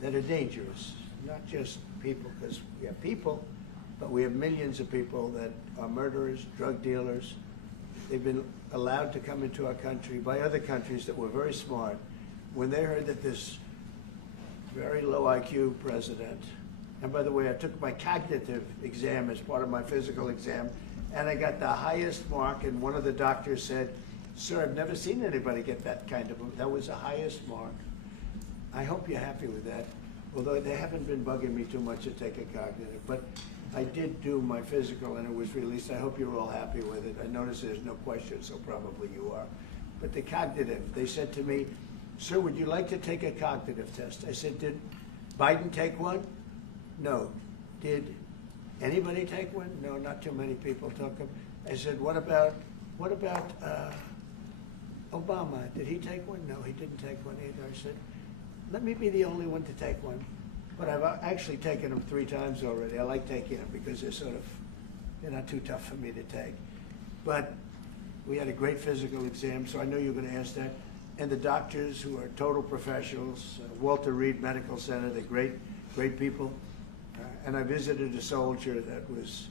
that are dangerous. Not just people, because we have people, but we have millions of people that are murderers, drug dealers. They've been allowed to come into our country by other countries that were very smart. When they heard that this very low IQ president, and by the way, I took my cognitive exam as part of my physical exam, and I got the highest mark, and one of the doctors said, sir, I've never seen anybody get that kind of, that was the highest mark. I hope you're happy with that, although they haven't been bugging me too much to take a cognitive, but I did do my physical and it was released. I hope you're all happy with it. I noticed there's no question, so probably you are. But the cognitive, they said to me, sir, would you like to take a cognitive test? I said, did Biden take one? No. Did anybody take one? No, not too many people took them. I said, what about Obama? Did he take one? No, he didn't take one either. I said, let me be the only one to take one. But I've actually taken them 3 times already. I like taking them because they're not too tough for me to take. But we had a great physical exam, so I know you're going to ask that. And the doctors who are total professionals, Walter Reed Medical Center, they're great people. And I visited a soldier that was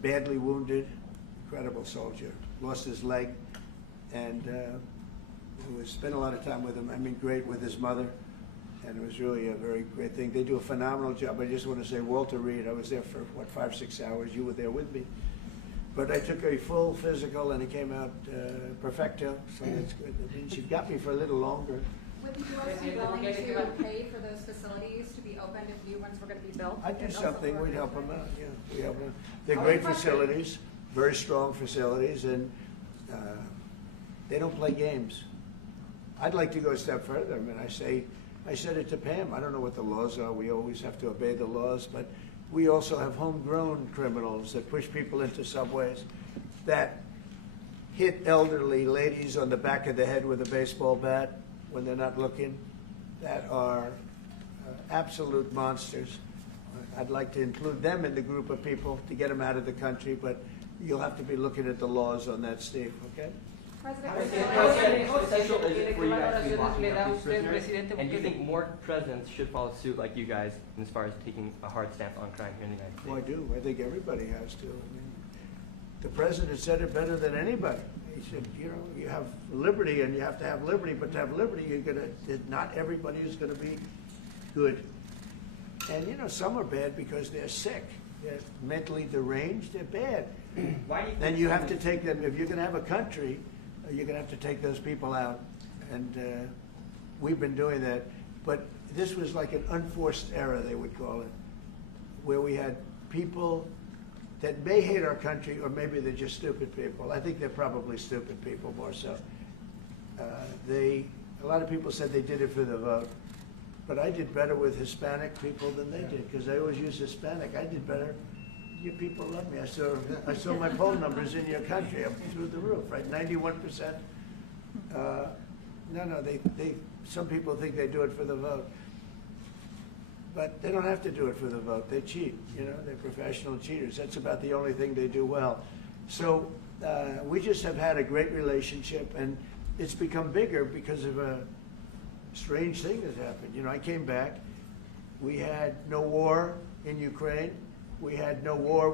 badly wounded, incredible soldier, lost his leg, and spent a lot of time with him. I mean, great with his mother. And it was really a very great thing. They do a phenomenal job. I just want to say, Walter Reed, I was there for, 5-6 hours. You were there with me. But I took a full physical, and it came out perfecto, so that's good. And she got me for a little longer. Would the U.S. be willing to pay for those facilities to be opened if new ones were going to be built? I'd do something. We'd help them out, yeah. We help them. They're great facilities. very strong facilities, and they don't play games. I'd like to go a step further. I mean, I said it to Pam. I don't know what the laws are. We always have to obey the laws, but we also have homegrown criminals that push people into subways, that hit elderly ladies on the back of the head with a baseball bat when they're not looking, that are absolute monsters. I'd like to include them in the group of people to get them out of the country, but you'll have to be looking at the laws on that, Steve, okay? Essential is it for you guys to be locking up these prisoners? And do you think more presidents should follow suit like you guys as far as taking a hard stance on crime here in the United States? Well, I do. I think everybody has to. I mean, the president said it better than anybody. He said, you know, you have liberty and you have to have liberty, but to have liberty, not everybody is going to be good. And, you know, some are bad because they're sick. They're mentally deranged. They're bad. Why do you think then you have to take them, if you're going to have a country, you're going to have to take those people out. And we've been doing that. But this was like an unforced error, they would call it, where we had people that may hate our country, or maybe they're just stupid people. I think they're probably stupid people more so. A lot of people said they did it for the vote. But I did better with Hispanic people than they did, because they always use Hispanic. I did better. You people love me. I saw my poll numbers in your country up through the roof, right? 91%. Some people think they do it for the vote. But they don't have to do it for the vote. They cheat, you know, they're professional cheaters. That's about the only thing they do well. So we just have had a great relationship, and it's become bigger because of a strange thing that happened. You know, I came back. We had no war in Ukraine. We had no war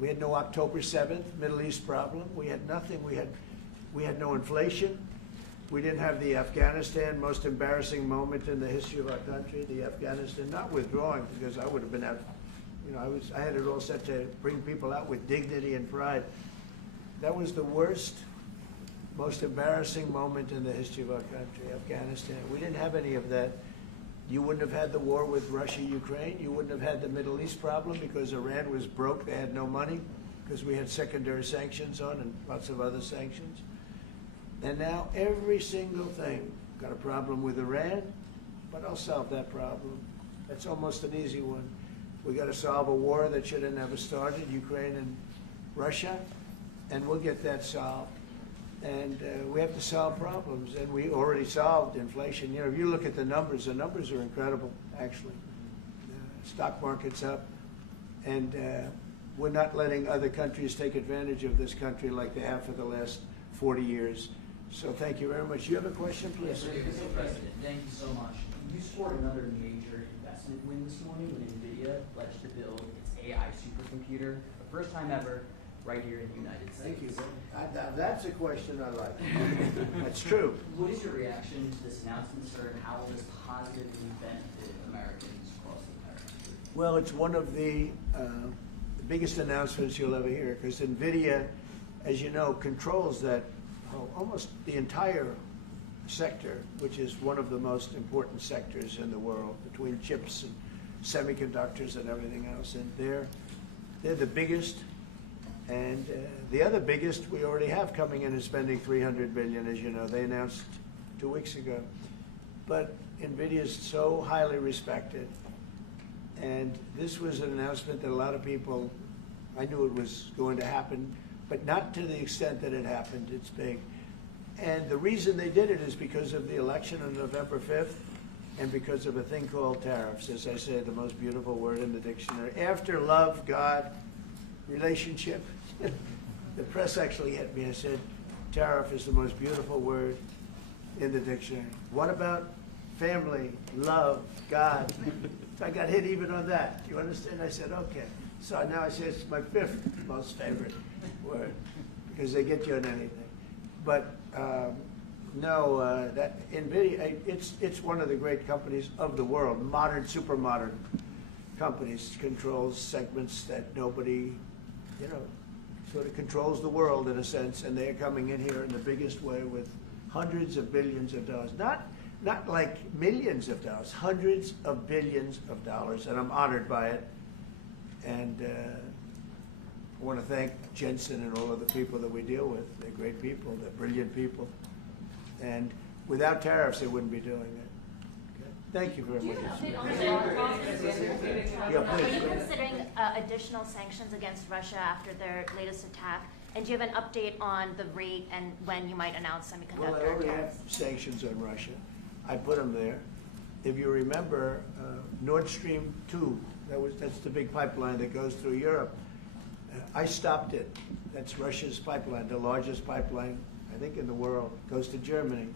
we had no October 7th Middle East problem. We had nothing. We had no inflation. We didn't have the Afghanistan, most embarrassing moment in the history of our country, the Afghanistan, not withdrawing, because I would have been out, you know, I had it all set to bring people out with dignity and pride. That was the worst, most embarrassing moment in the history of our country, Afghanistan. We didn't have any of that. You wouldn't have had the war with Russia, Ukraine. You wouldn't have had the Middle East problem because Iran was broke. They had no money because we had secondary sanctions on and lots of other sanctions. And now every single thing, got a problem with Iran, but I'll solve that problem. That's almost an easy one. We got to solve a war that should have never started, Ukraine and Russia, and we'll get that solved. And we have to solve problems, and we already solved inflation. You know, if you look at the numbers are incredible, actually. Stock market's up, and we're not letting other countries take advantage of this country like they have for the last 40 years. So thank you very much. You have a question, please? Yes, Mr. President, thank you so much. You scored another major investment win this morning when Nvidia pledged to build its AI supercomputer, the first time ever, right here in the United States. Thank you. That's a question I like. That's true. What is your reaction to this announcement, sir, and how will this positively benefit Americans across America? Well, it's one of the biggest announcements you'll ever hear, because Nvidia, as you know, controls that almost the entire sector, which is one of the most important sectors in the world, between chips and semiconductors and everything else. And they're the biggest. And the other biggest we already have coming in is spending $300 billion, as you know. They announced 2 weeks ago. But NVIDIA is so highly respected. And this was an announcement that a lot of people, I knew it was going to happen, but not to the extent that it happened. It's big. And the reason they did it is because of the election on November 5th and because of a thing called tariffs. As I say, the most beautiful word in the dictionary. After love, God, relationship. The press actually hit me and said, tariff is the most beautiful word in the dictionary. What about family, love, God? I got hit even on that. You understand? I said, okay. So now I say it's my 5th most favorite word because they get you on anything. But that NVIDIA, it's one of the great companies of the world, modern, super modern companies, controls segments that nobody, you know, sort of controls the world in a sense, and they're coming in here in the biggest way with hundreds of billions of dollars. Not like millions of dollars, hundreds of billions of dollars, and I'm honored by it. And I want to thank Jensen and all of the people that we deal with. They're great people. They're brilliant people. And without tariffs, they wouldn't be doing it. Okay? Thank you very much. Yeah, Are please. you considering additional sanctions against Russia after their latest attack? And do you have an update on the rate and when you might announce Well, I semiconductor already have tariffs? sanctions on Russia. I put them there. If you remember, Nord Stream 2, that's the big pipeline that goes through Europe. I stopped it. That's Russia's pipeline, the largest pipeline, I think, in the world. Goes to Germany.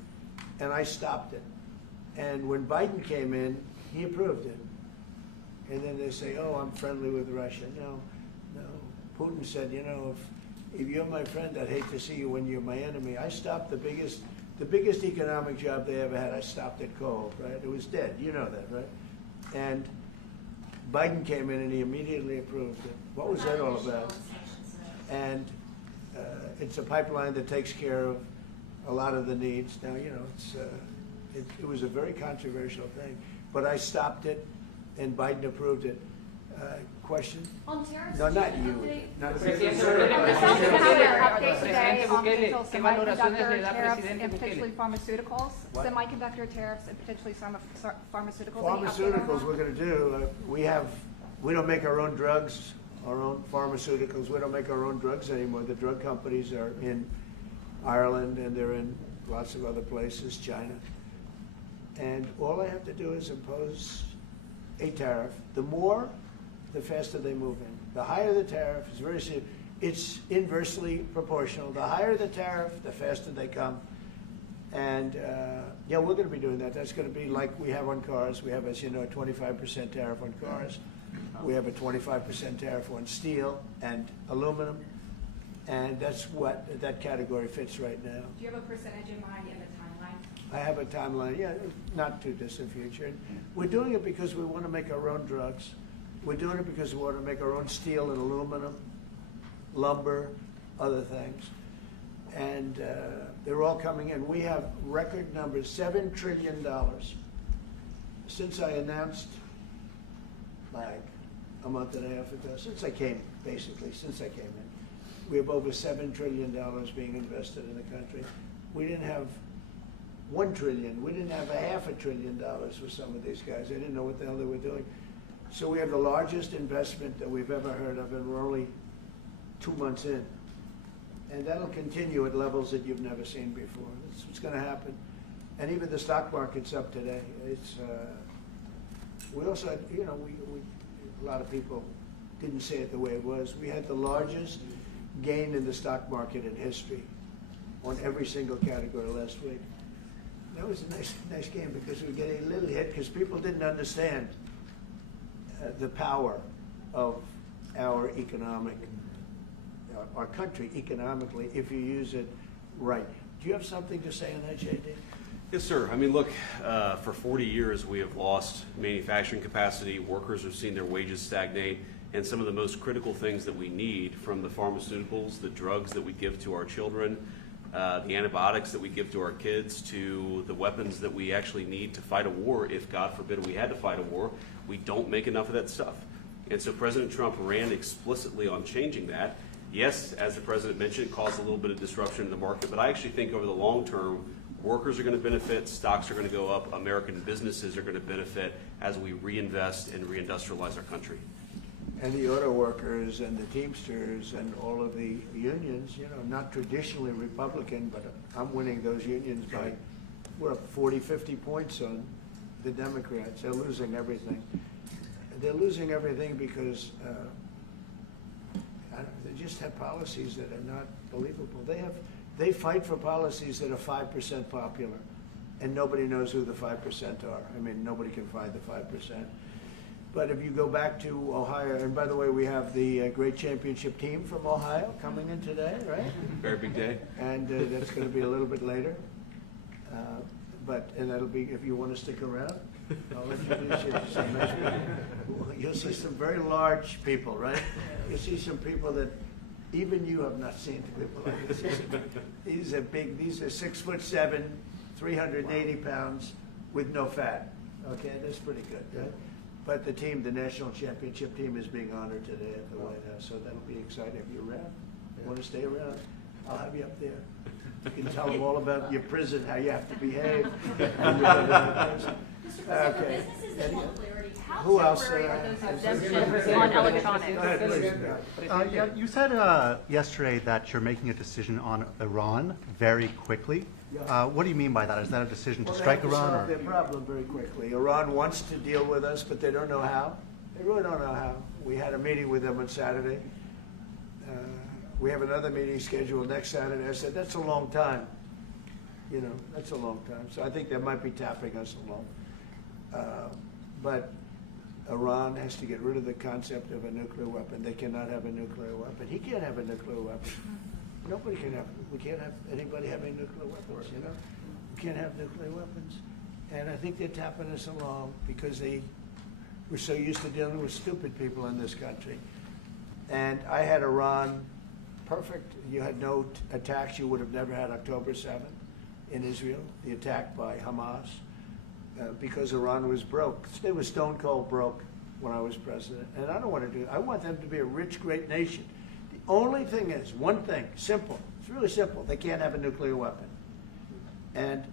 And I stopped it. And when Biden came in, he approved it. And then they say, oh, I'm friendly with Russia. No. Putin said, you know, if you're my friend, I'd hate to see you when you're my enemy. I stopped the biggest economic job they ever had. I stopped it cold, right? It was dead. You know that, right? And Biden came in and he immediately approved it. What was that all about? And it's a pipeline that takes care of a lot of the needs. Now, you know, it was a very controversial thing, but I stopped it, and Biden approved it. Question? On tariffs? No, not you. Not Presidente update today on potential semiconductor tariffs and potentially pharmaceuticals. What? Semiconductor tariffs and potentially pharmaceuticals. Pharmaceuticals we're going to do. We don't make our own drugs, our own pharmaceuticals. We don't make our own drugs anymore. The drug companies are in Ireland and they're in lots of other places, China. And all I have to do is impose a tariff. The more, the faster they move in. The higher the tariff, is very serious. It's inversely proportional. The higher the tariff, the faster they come. And yeah, we're going to be doing that. That's going to be like we have on cars. We have, as you know, a 25% tariff on cars. We have a 25% tariff on steel and aluminum. And that's what that category fits right now. Do you have a percentage in mind and a timeline? I have a timeline, yeah, not too distant future. And we're doing it because we want to make our own drugs. We're doing it because we want to make our own steel and aluminum, lumber, other things. And they're all coming in. We have record numbers, $7 trillion. Since I announced, like a month and a half ago, since I came in, we have over $7 trillion being invested in the country. We didn't have $1 trillion. We didn't have $500 billion for some of these guys. They didn't know what the hell they were doing. So we have the largest investment that we've ever heard of, and we're only 2 months in. And that'll continue at levels that you've never seen before. It's what's going to happen. And even the stock market's up today. It's we also had, you know, a lot of people didn't say it the way it was. We had the largest gain in the stock market in history on every single category last week. That was a nice game because we were getting a little hit because people didn't understand the power of our our country economically if you use it right. Do you have something to say on that, JD? Yes, sir. I mean, look, for 40 years we have lost manufacturing capacity. Workers have seen their wages stagnate. And some of the most critical things that we need, from the pharmaceuticals, the drugs that we give to our children, the antibiotics that we give to our kids, to the weapons that we actually need to fight a war, if God forbid we had to fight a war, we don't make enough of that stuff. And so President Trump ran explicitly on changing that. Yes, as the president mentioned, it caused a little bit of disruption in the market, but I actually think over the long term, workers are going to benefit, stocks are going to go up, American businesses are going to benefit as we reinvest and reindustrialize our country. And the auto workers and the Teamsters and all of the unions, you know, not traditionally Republican, but I'm winning those unions by, we're up 40, 50 points on the Democrats. They're losing everything. They're losing everything because they just have policies that are not believable. They fight for policies that are 5% popular, and nobody knows who the 5% are. I mean, nobody can find the 5%. But if you go back to Ohio, and by the way, we have the great championship team from Ohio coming in today, right? Very big day. And that's going to be a little bit later. And that'll be, if you want to stick around, I'll introduce you to some nice people. You'll see some very large people, right? You'll see some people that even you have not seen people like this. These are big, these are 6'7", 380 pounds with no fat. Okay, that's pretty good, right? But the team, the national championship team, is being honored today at the White House, so that'll be exciting. If you're around, want to stay around, I'll have you up there. You can tell them all about your prison, how you have to behave. Okay. Who else? On electronics. Yeah, you said yesterday that you're making a decision on Iran very quickly. What do you mean by that? Is that a decision to strike They have to Iran? solve their problem very quickly. Iran wants to deal with us, but they don't know how. They really don't know how. We had a meeting with them on Saturday. We have another meeting scheduled next Saturday. I said, that's a long time. You know, that's a long time. So I think they might be tapping us along. But Iran has to get rid of the concept of a nuclear weapon. They cannot have a nuclear weapon. He can't have a nuclear weapon. Nobody can have, we can't have anybody having nuclear weapons, you know? We can't have nuclear weapons. And I think they're tapping us along because we're so used to dealing with stupid people in this country. And I had Iran perfect. You had no attacks. You would have never had October 7th in Israel, the attack by Hamas, because Iran was broke. They were stone cold broke when I was president. And I don't want to do it. I want them to be a rich, great nation. The only thing is, one thing, simple. It's really simple. They can't have a nuclear weapon. And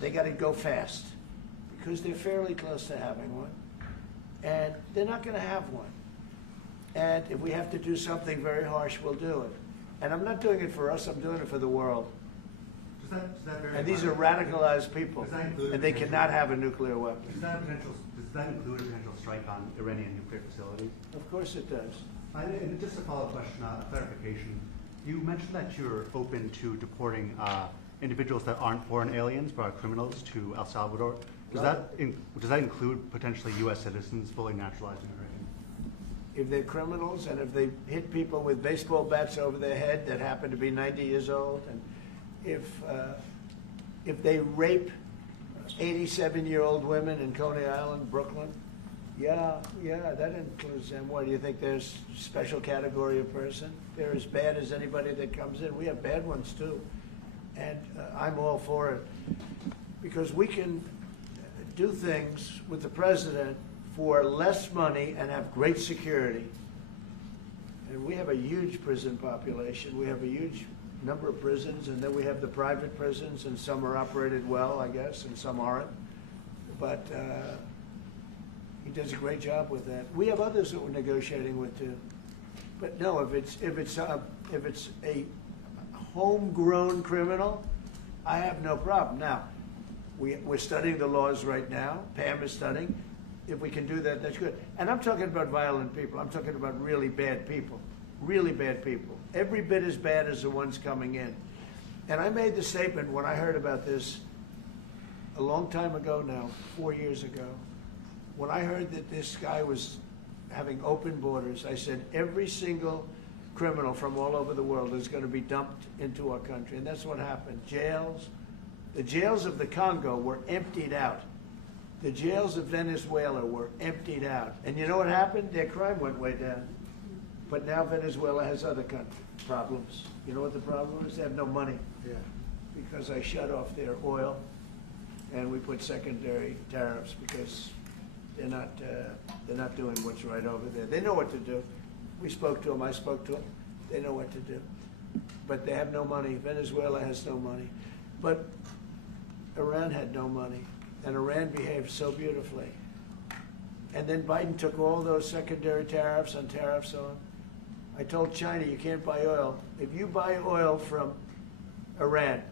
they got to go fast because they're fairly close to having one. And they're not going to have one. And if we have to do something very harsh, we'll do it. And I'm not doing it for us, I'm doing it for the world. And these are radicalized people, and they cannot have a nuclear weapon. Does that include a potential strike on Iranian nuclear facilities? Of course it does. And just a follow-up question, a clarification. You mentioned that you're open to deporting individuals that aren't foreign aliens but are criminals to El Salvador. Does that include potentially U.S. citizens fully naturalized American? If they're criminals and if they hit people with baseball bats over their head that happen to be 90 years old, and if they rape 87-year-old women in Coney Island, Brooklyn, yeah, that includes them. What, do you think there's a special category of person? They're as bad as anybody that comes in. We have bad ones too. And I'm all for it because we can do things with the president for less money and have great security. And we have a huge prison population. We have a huge number of prisons, and then we have the private prisons, and some are operated well, I guess, and some aren't. But he does a great job with that. We have others that we're negotiating with too. But no, if it's a homegrown criminal, I have no problem. Now, we're studying the laws right now. Pam is studying. If we can do that, that's good. And I'm talking about violent people. I'm talking about really bad people. Really bad people. Every bit as bad as the ones coming in. And I made the statement when I heard about this a long time ago now, 4 years ago. When I heard that this guy was having open borders, I said every single criminal from all over the world is going to be dumped into our country. And that's what happened. Jails. The jails of the Congo were emptied out. The jails of Venezuela were emptied out. And you know what happened? Their crime went way down. But now Venezuela has other problems. You know what the problem is? They have no money. Yeah. Because I shut off their oil and we put secondary tariffs because they're not doing what's right over there. They know what to do. We spoke to them. I spoke to them. They know what to do. But they have no money. Venezuela has no money. But Iran had no money. And Iran behaved so beautifully. And then Biden took all those secondary tariffs on tariffs on. I told China, you can't buy oil. If you buy oil from Iran,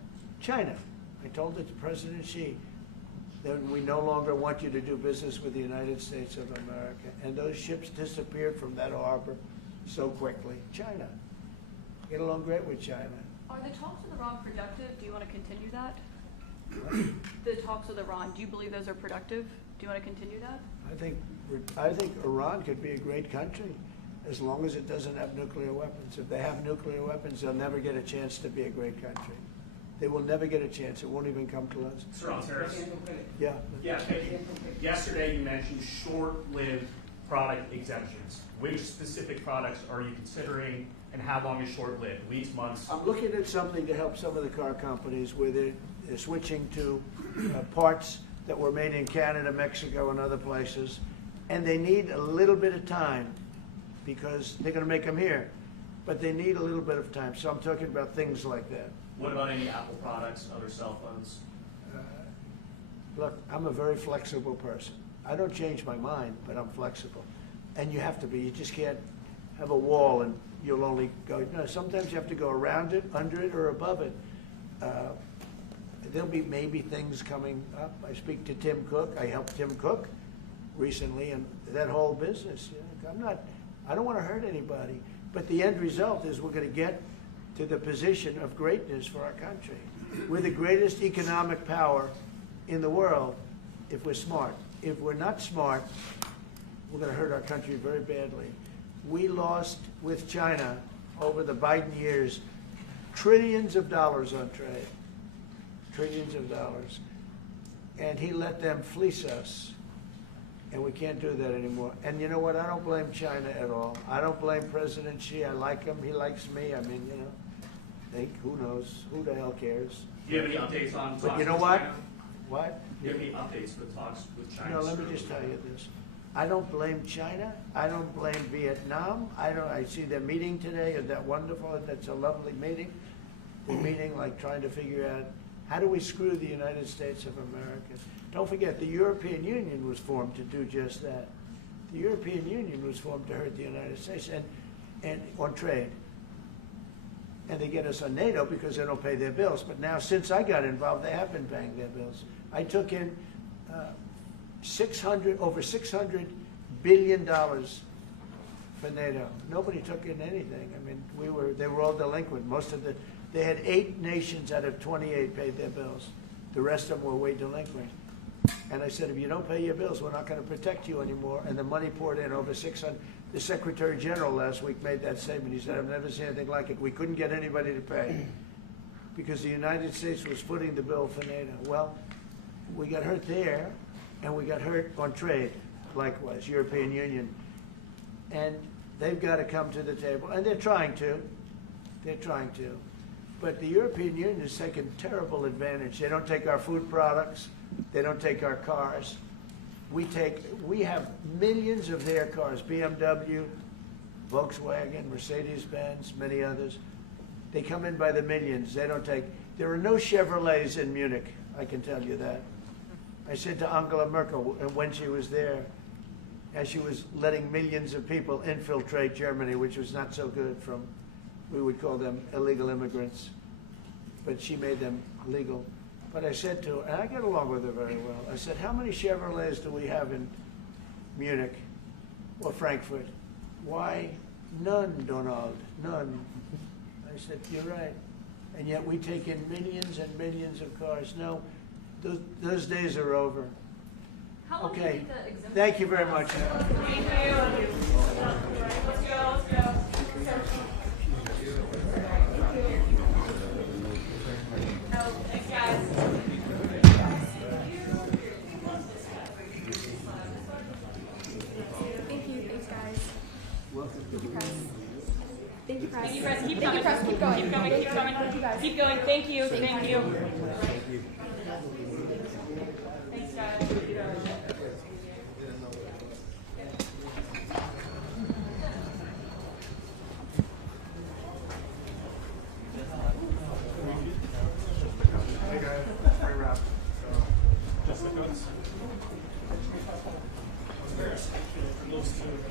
China, I told it to President Xi, then we no longer want you to do business with the United States of America. And those ships disappeared from that harbor so quickly. China. Get along great with China. Are the talks with Iran productive? Do you want to continue that? The talks with Iran, do you believe those are productive? Do you want to continue that? I think Iran could be a great country as long as it doesn't have nuclear weapons. If they have nuclear weapons, they'll never get a chance to be a great country. They will never get a chance. It won't even come close. Sir, on tariffs? Yeah. Yeah. Yesterday you mentioned short-lived product exemptions. Which specific products are you considering, and how long is short-lived? Weeks, months? I'm looking at something to help some of the car companies where they're switching to parts that were made in Canada, Mexico, and other places. And they need a little bit of time because they're going to make them here. But they need a little bit of time. So I'm talking about things like that. What about any Apple products, other cell phones? Look, I'm a very flexible person. I don't change my mind, but I'm flexible. And you have to be. You just can't have a wall and you'll only go. No, sometimes you have to go around it, under it, or above it. There'll be maybe things coming up. I speak to Tim Cook. I helped Tim Cook recently, and that whole business. You know, I don't want to hurt anybody, but the end result is we're going to get to the position of greatness for our country. We're the greatest economic power in the world if we're smart. If we're not smart, we're going to hurt our country very badly. We lost with China over the Biden years trillions of dollars on trade, trillions of dollars, and he let them fleece us, and we can't do that anymore. And you know what? I don't blame China at all. I don't blame President Xi. I like him. He likes me. I mean, you know, who knows? Who the hell cares? Do you have any updates on talks But you know with what? China? What? Do you have any updates with talks with China? No, let me just tell you this. I don't blame China. I don't blame Vietnam. I see their meeting today. Is that wonderful? That's a lovely meeting. They're meeting, like trying to figure out how do we screw the United States of America. Don't forget, the European Union was formed to do just that. The European Union was formed to hurt the United States and on trade. And they get us on NATO because they don't pay their bills. But now, since I got involved, they have been paying their bills. I took in over $600 billion for NATO. Nobody took in anything. I mean, they were all delinquent. They had 8 nations out of 28 paid their bills. The rest of them were way delinquent. And I said, if you don't pay your bills, we're not going to protect you anymore. And the money poured in over 600. The Secretary General last week made that statement. He said, I've never seen anything like it. We couldn't get anybody to pay because the United States was footing the bill for NATO. Well, we got hurt there, and we got hurt on trade, likewise, European Union. And they've got to come to the table, and they're trying to. They're trying to. But the European Union has taken terrible advantage. They don't take our food products. They don't take our cars. We have millions of their cars, BMW, Volkswagen, Mercedes-Benz, many others. They come in by the millions. They don't take, there are no Chevrolets in Munich, I can tell you that. I said to Angela Merkel when she was there, as she was letting millions of people infiltrate Germany, which was not so good from, we would call them illegal immigrants, but she made them legal. But I said to her, and I get along with her very well, I said, how many Chevrolets do we have in Munich or Frankfurt? Why, none, Donald, none. I said, you're right. And yet we take in millions and millions of cars. No, those days are over. Okay, thank you very much. Thank you. Let's go. Thanks, guys. Thank you. Thanks, guys. Welcome. Thank you, Press. Thank you, Press. Thank you, Press. Keep Thank you, coming. Press. Keep going. Keep going. Keep coming. Thank you, guys. Keep going. Thank you. Thank you. Thank you. Thanks, guys. Hey guys, free wrap. Just the codes. Those two.